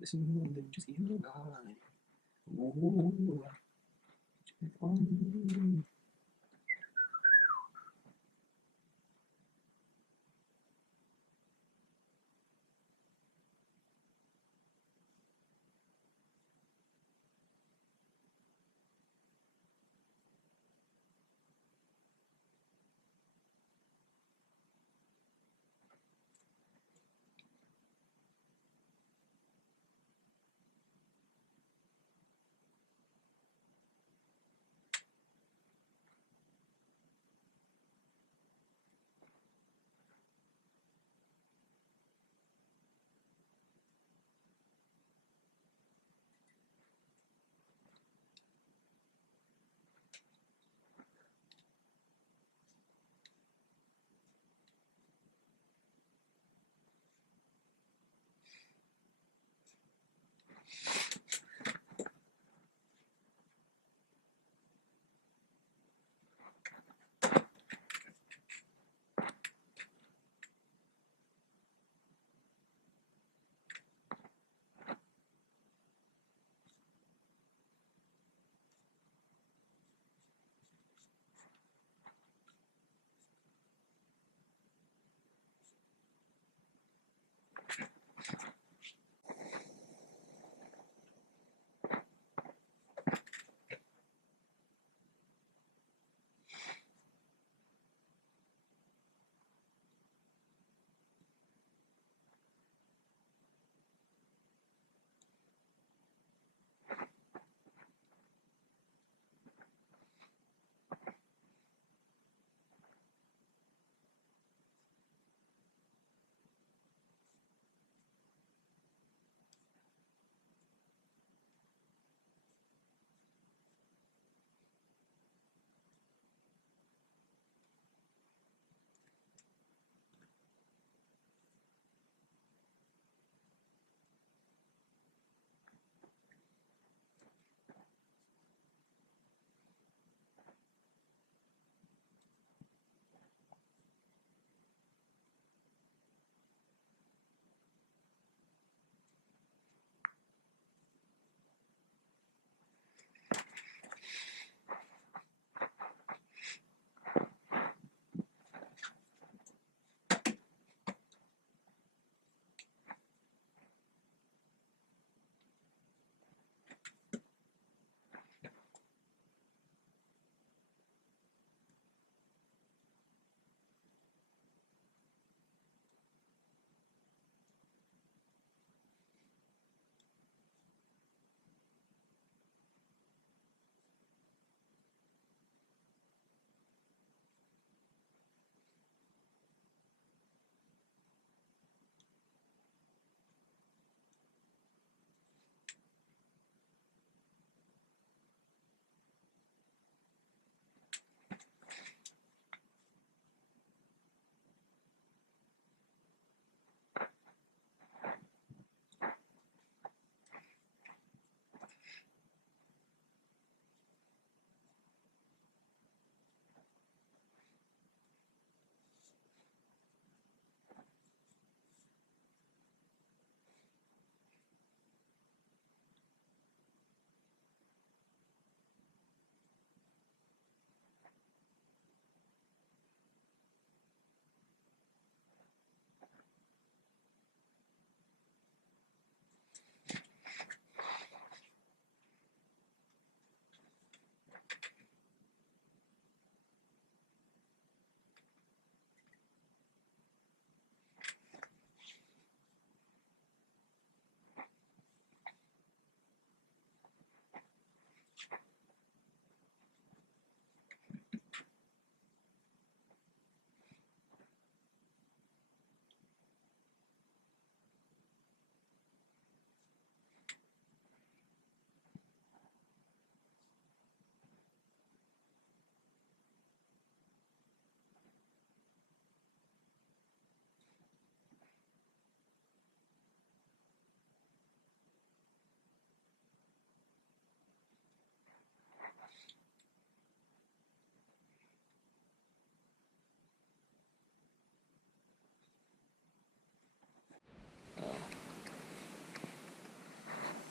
This is just you and I. Ooh.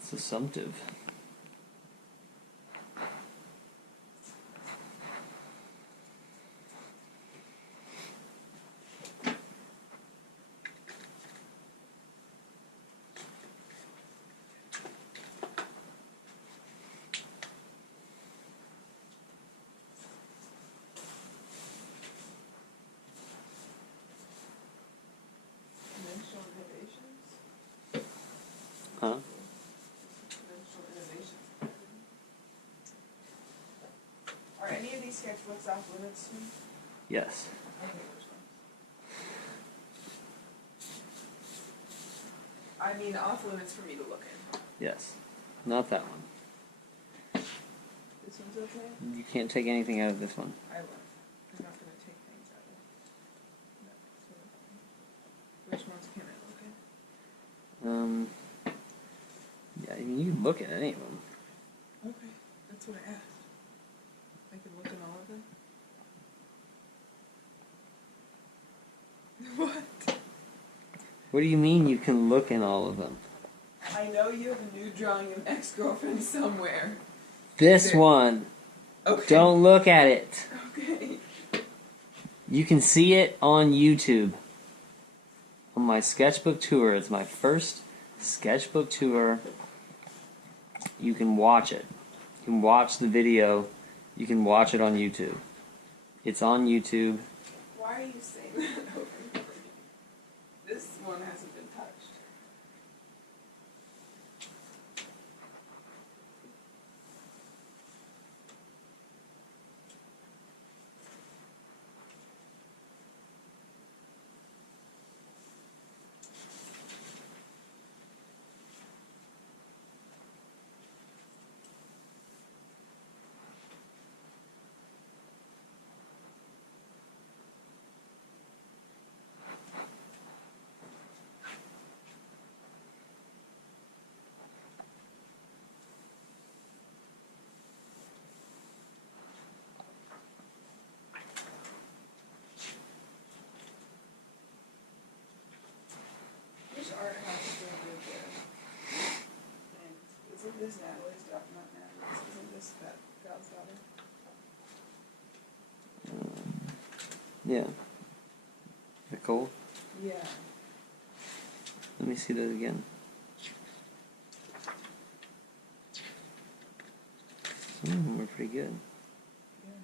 It's assumptive. Dimensional innovations? Huh? Dimensional innovations. Are any of these sketchbooks off limits to me? Yes. Okay, which ones? I mean, off limits for me to look in. Yes. Not that one. This one's okay? You can't take anything out of this one. I won't. I'm not gonna take things out of it. Which ones can I look at? Yeah, I mean, you can look at any of them. Okay, that's what I asked. I can look in all of them? What? What do you mean you can look in all of them? I know you have a new drawing of ex-girlfriend somewhere. This There. one. Okay. Don't look at it. Okay. You can see it on YouTube. On my sketchbook tour. It's my first sketchbook tour. You can watch it. You can watch the video. You can watch it on YouTube. It's on YouTube. Why are you saying that over and over again? This one hasn't been touched. Which art house is doing good there? And isn't this Natalie's daughter? Not Natalie's. Isn't this that gal's daughter? Yeah. Nicole? Yeah. Let me see that again. We're pretty good. Yeah.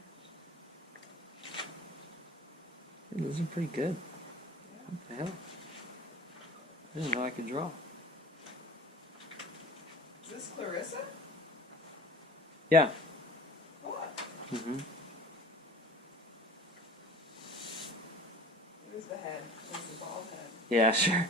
Yeah, those are pretty good. Yeah. What the hell? I didn't know I could draw. Is this Clarissa? Yeah. What? Mm-hmm. Where's the head? Where's the bald head? Yeah, sure.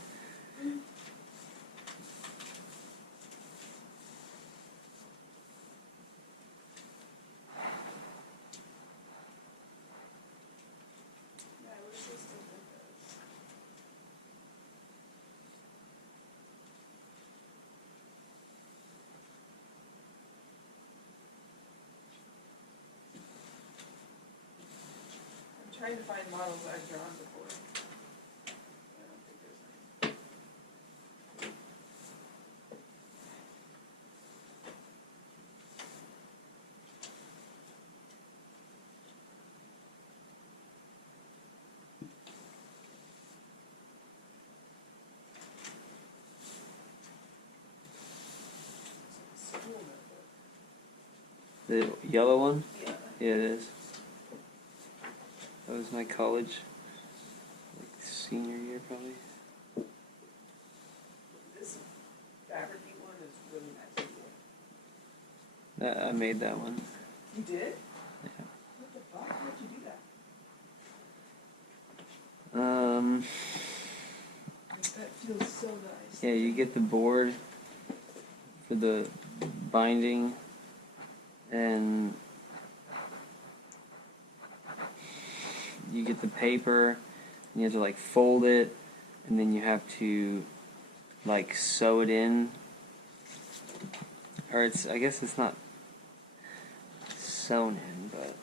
Yeah, I wish they still did this. I'm trying to find models I've drawn before. I don't think there's any. It's a school notebook. The yellow one? Yeah. Yeah, it is. That was my college, like senior year probably. This fabricy one is really nice. I made that one. You did? Yeah. What the fuck? How'd you do that? That feels so nice. Yeah, you get the board for the binding, and you get the paper, and you have to like fold it, and then you have to like sew it in. Or I guess it's not sewn in, but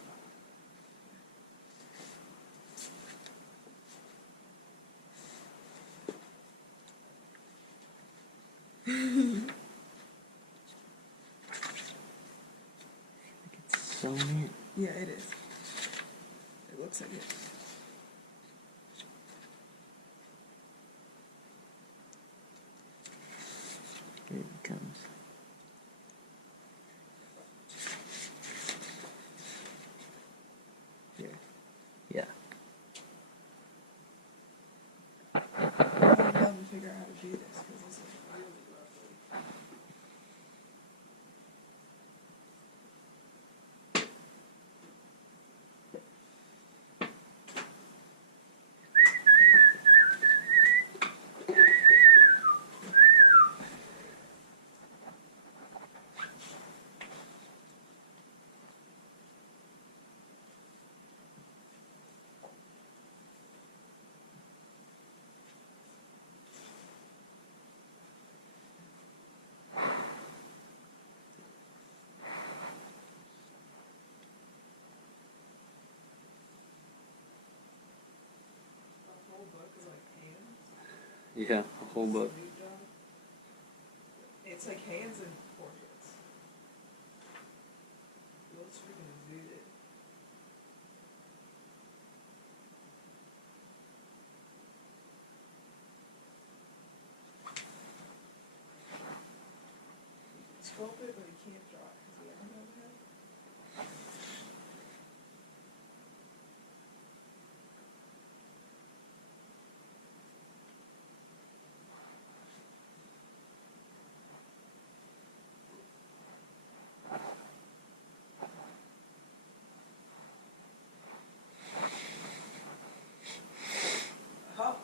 stone it? Yeah, it is. It looks like it. Here it comes. Here. Yeah. I'm trying to figure out how to do this because this is really lovely. The whole book is like hands. Yeah, a whole book. It's like hands and portraits. It looks freaking zooted. Sculpt it, but he can't draw it because he ever knows how. Oh.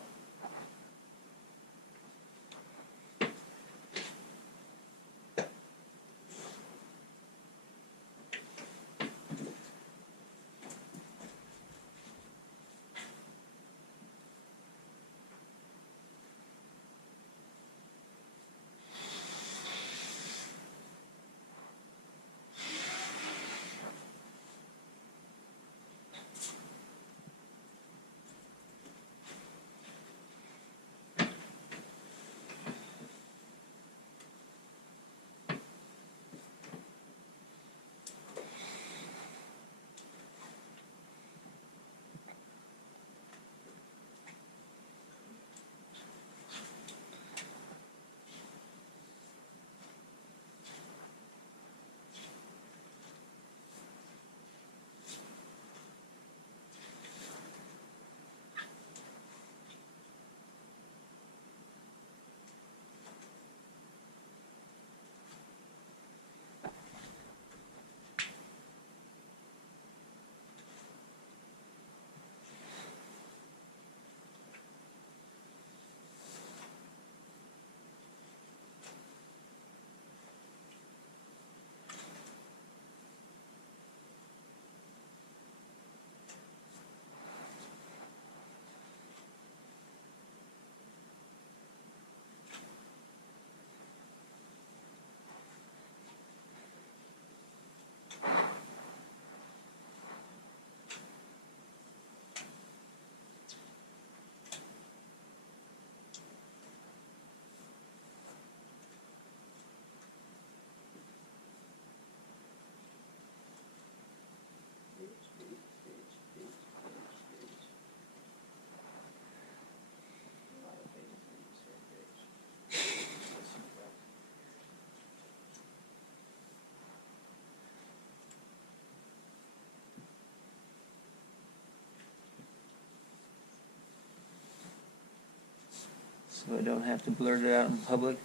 So I don't have to blurt it out in public.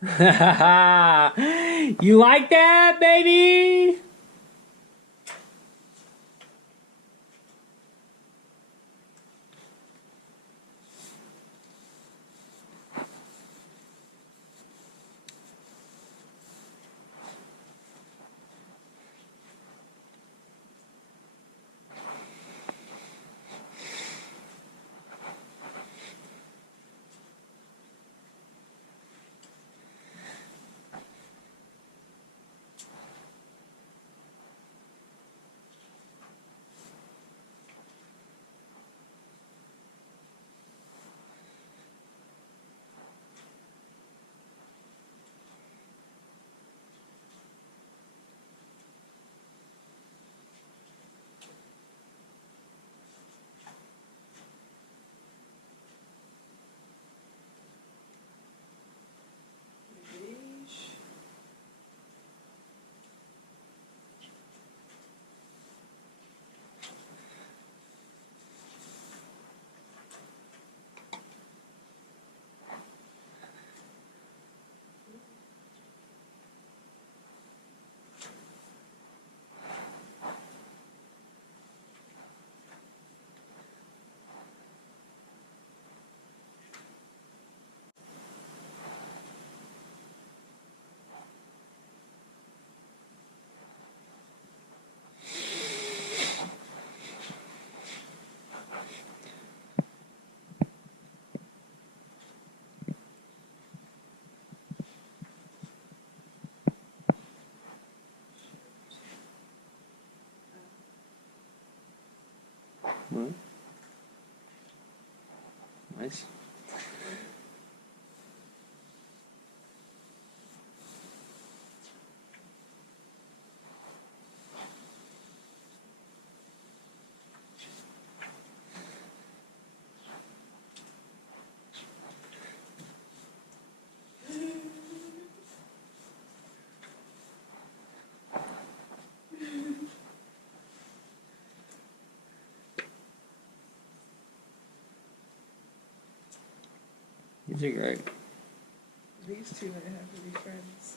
You like that, baby? Beige. Nice. These are great. These two might have to be friends.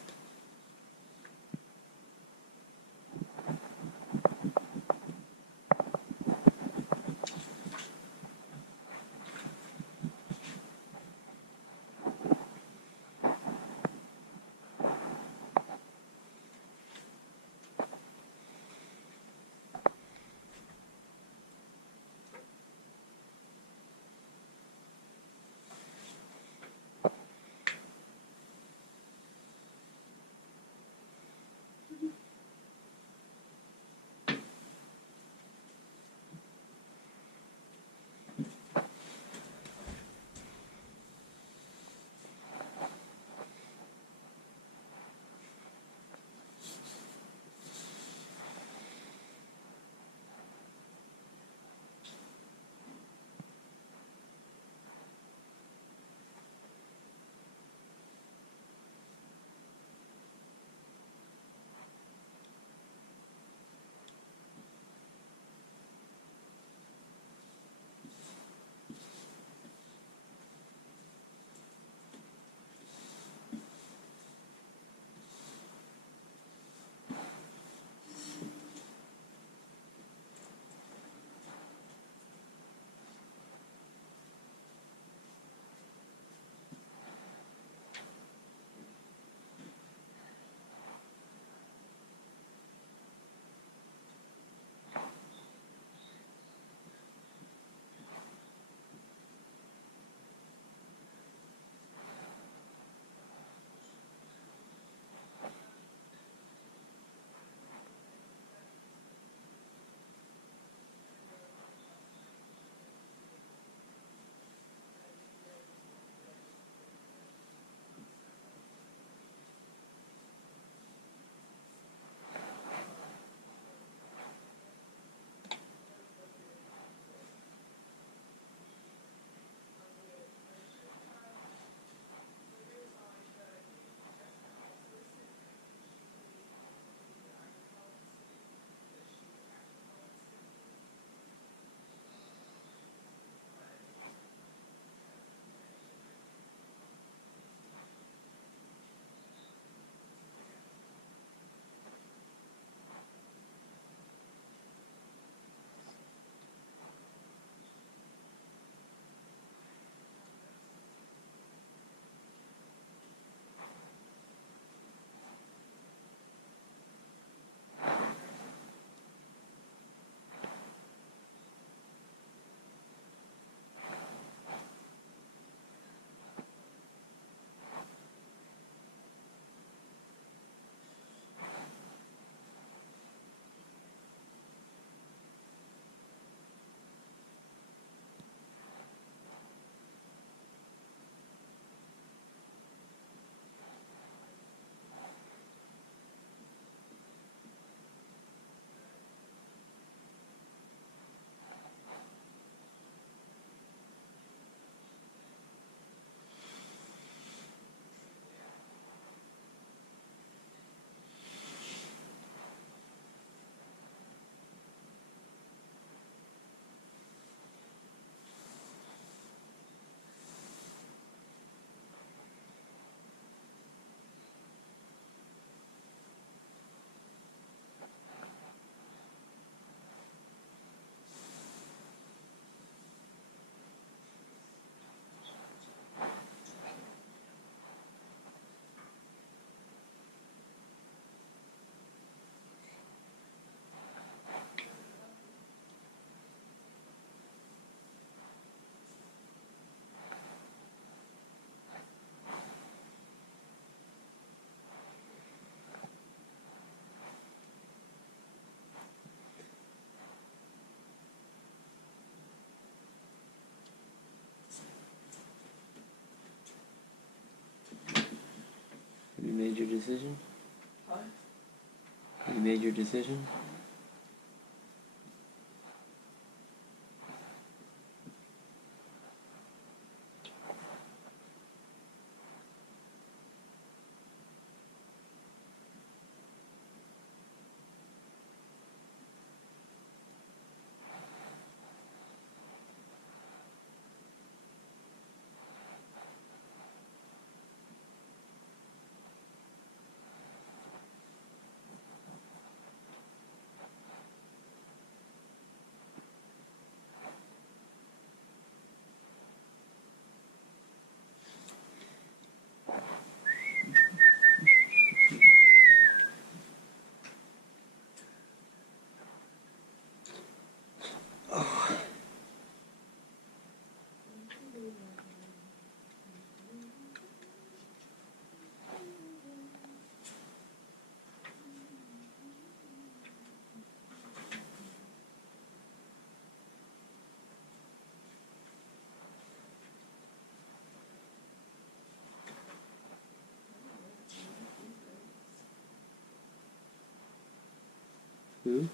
decision? Huh? You made your decision? Who?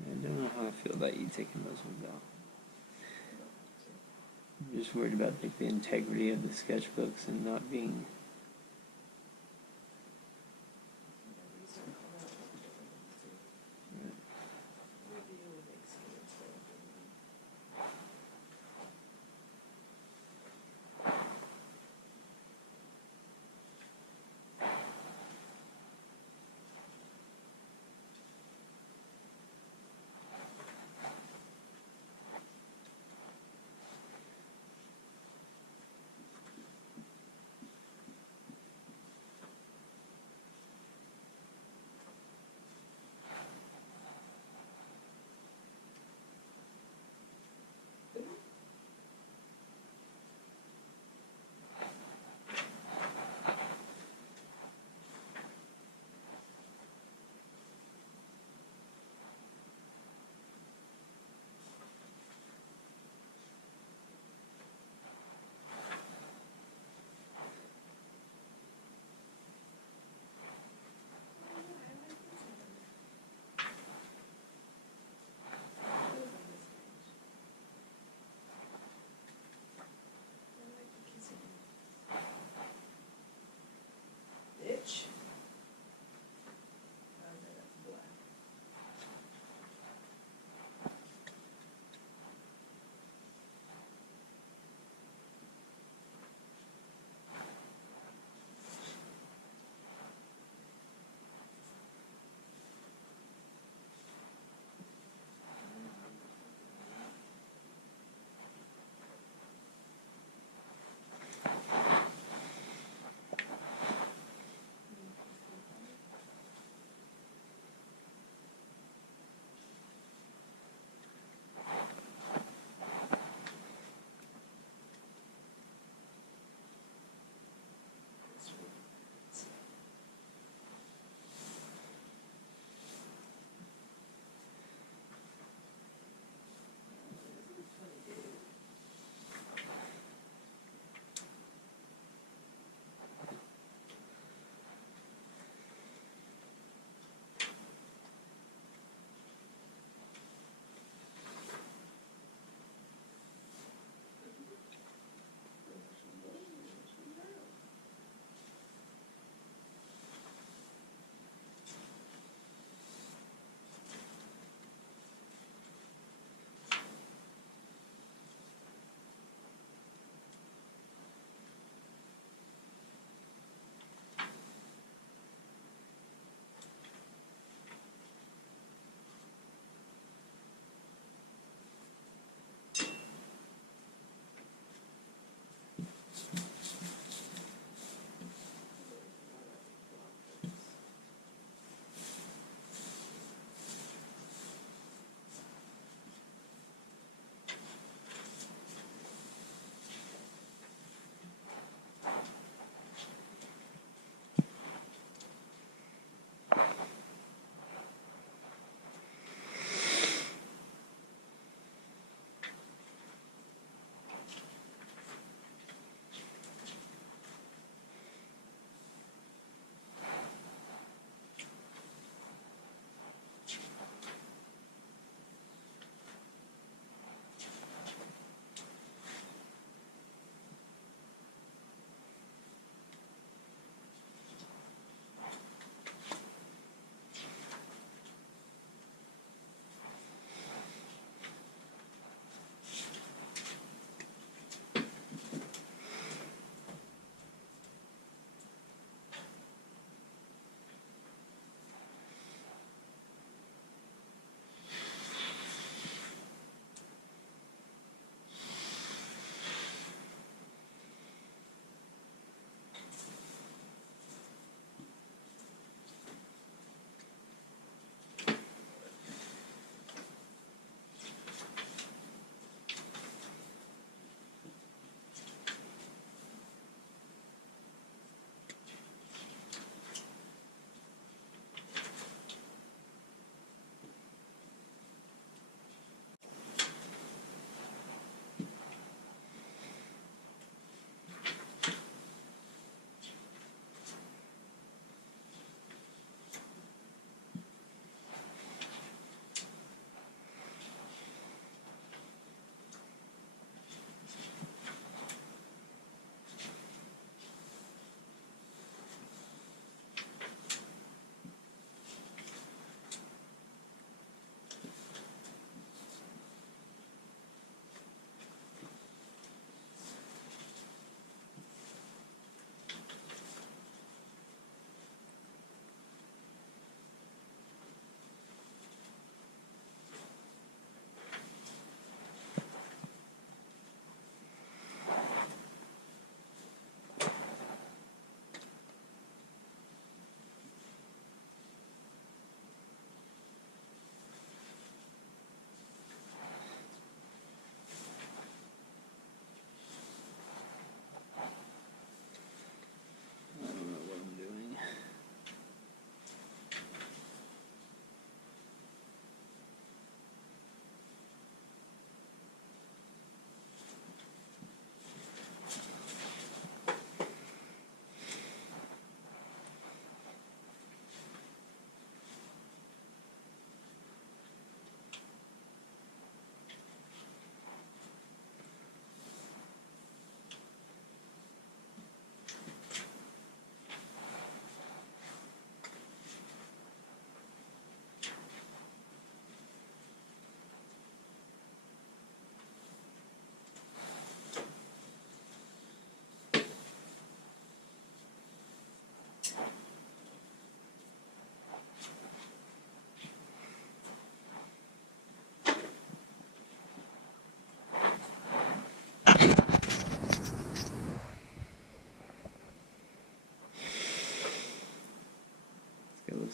I don't know how I feel about you taking those ones out. I'm just worried about like the integrity of the sketchbooks and not being.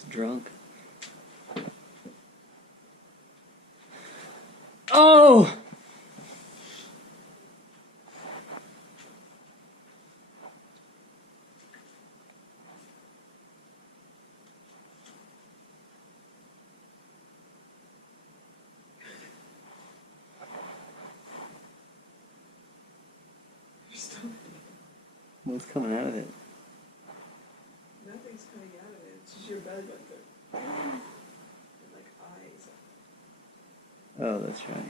drunk. Oh! What's coming out of it? Nothing's coming out of it. It's just your belly button. And like eyes. Oh, that's right.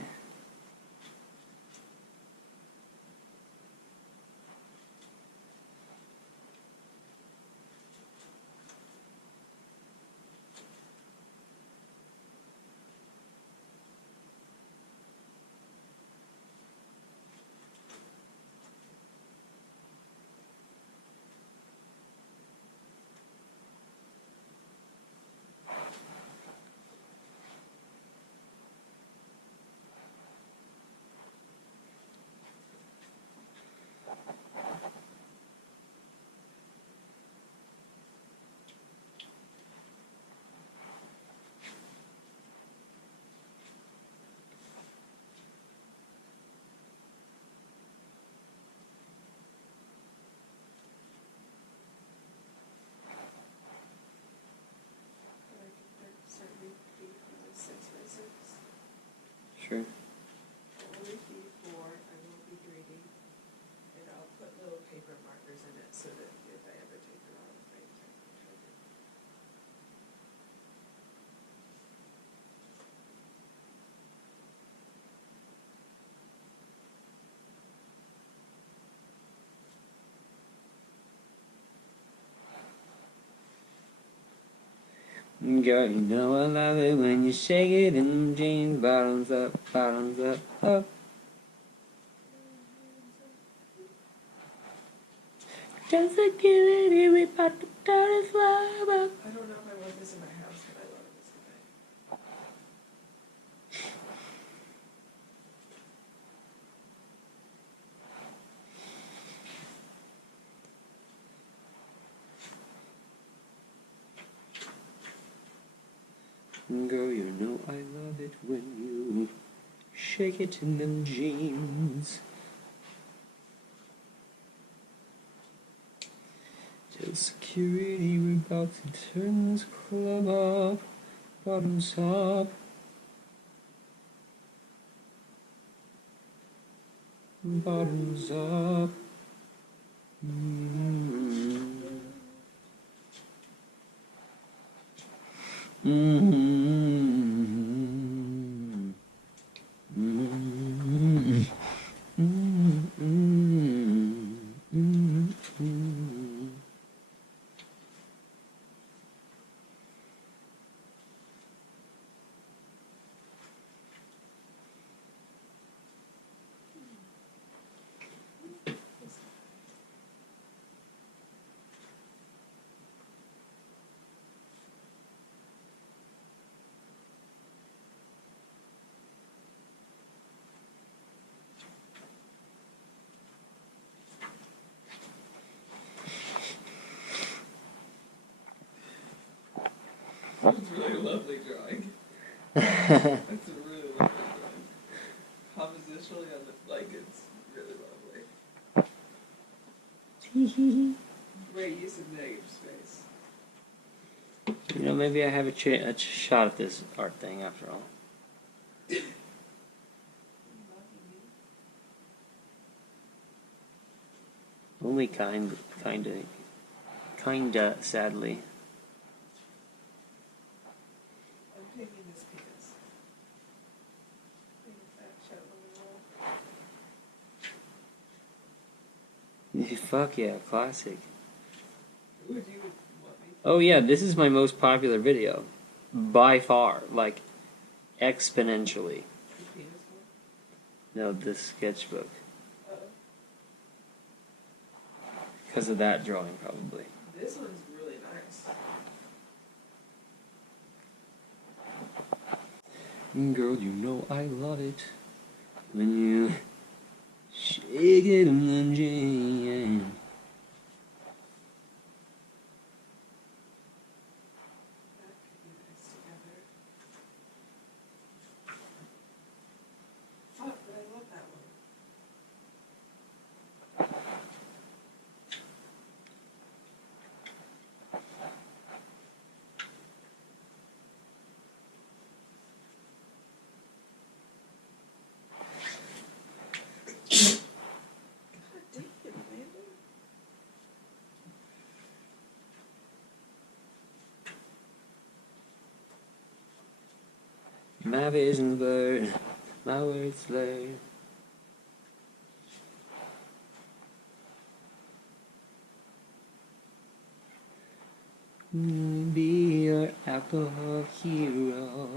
Like they're certainly feet from the 6x6. Sure. Only feet 4. I will be greedy. And I'll put little paper markers in it so that if I ever take it out of the frame, I can check it. Girl, you know I love it when you shake it in jeans, bottoms up, up. Just security, we about to turn this love up. I don't know if I want this in my house, but I love this today. Girl, you know I love it when you shake it in them jeans. Tell security we're about to turn this club up. Bottoms up. Bottoms up. It's really a lovely drawing. It's a really lovely drawing. Compositionally, it's really lovely. Great use of negative space. You know, maybe I have a shot at this art thing after all. Only kinda, sadly. I'm taking this because being a fat shut on the wall. Fuck yeah, classic. Would you want me Oh yeah, this is my most popular video. By far. Like, exponentially. the penis one? No, this sketchbook. Uh, Because of that drawing, probably. this one's really nice. Girl, you know I love it when you shake it in the jam. That's My vision's blurred, my words slurred. Be your alcohol hero.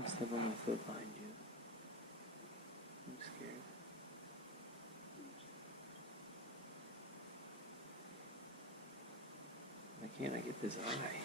I'll step on my foot behind you. I'm scared. Why can't I get this eye?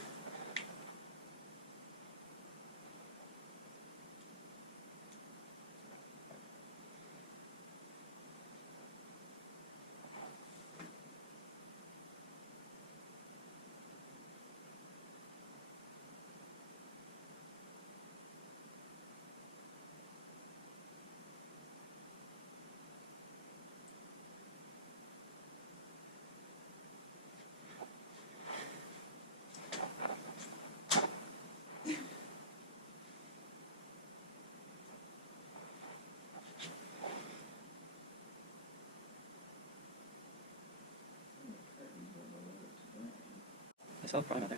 I saw Prime out there.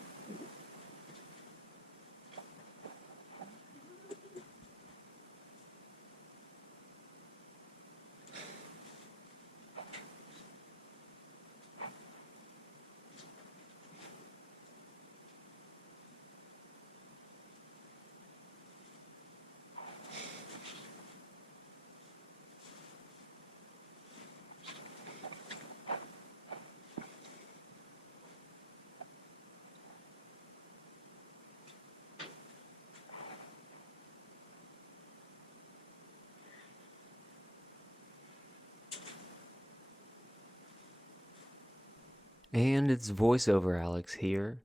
And it's voiceover Alex here.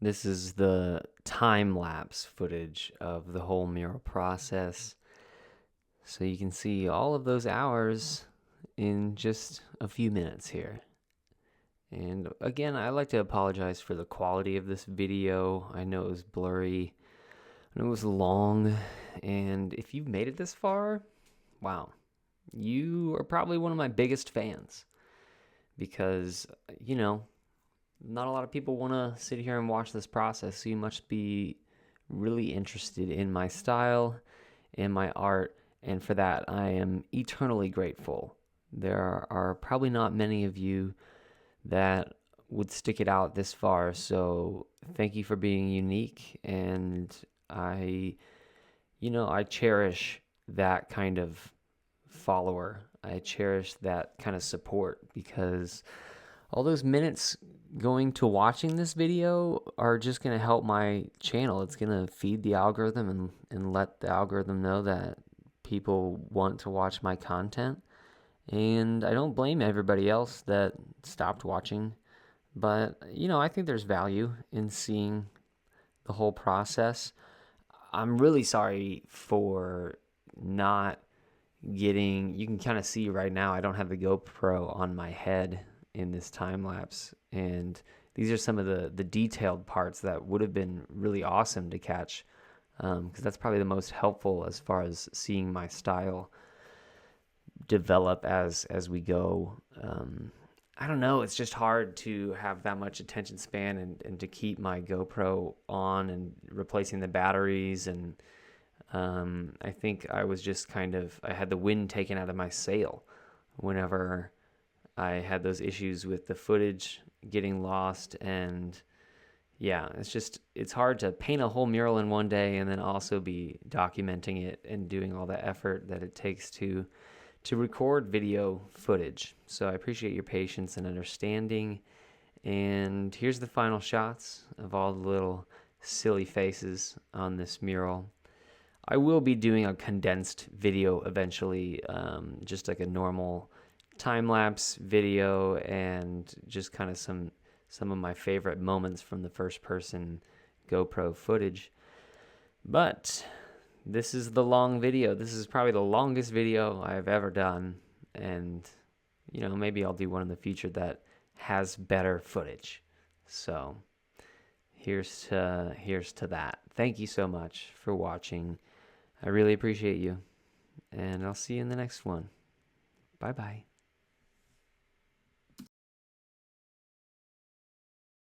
This is the time-lapse footage of the whole mural process. So you can see all of those hours in just a few minutes here. And again, I'd like to apologize for the quality of this video. I know it was blurry, and it was long, and if you've made it this far, wow, you are probably one of my biggest fans, because, not a lot of people want to sit here and watch this process, so you must be really interested in my style and my art, and for that, I am eternally grateful. There are probably not many of you that would stick it out this far, so thank you for being unique, and I cherish that kind of follower. I cherish that kind of support, because all those minutes going to watching this video are just going to help my channel. It's going to feed the algorithm and let the algorithm know that people want to watch my content. And I don't blame everybody else that stopped watching. But, I think there's value in seeing the whole process. I'm really sorry for not getting, you can kind of see right now, I don't have the GoPro on my head in this time lapse. And these are some of the detailed parts that would have been really awesome to catch, because that's probably the most helpful as far as seeing my style develop as we go. I don't know, it's just hard to have that much attention span and to keep my GoPro on and replacing the batteries. And I think I was just I had the wind taken out of my sail whenever I had those issues with the footage getting lost. And yeah, it's hard to paint a whole mural in one day and then also be documenting it and doing all the effort that it takes to record video footage. So I appreciate your patience and understanding. And here's the final shots of all the little silly faces on this mural. I will be doing a condensed video eventually, just like a normal time-lapse video, and just kind of some of my favorite moments from the first-person GoPro footage. But this is the long video. This is probably the longest video I've ever done. And, maybe I'll do one in the future that has better footage. So here's to that. Thank you so much for watching. I really appreciate you. And I'll see you in the next one. Bye-bye.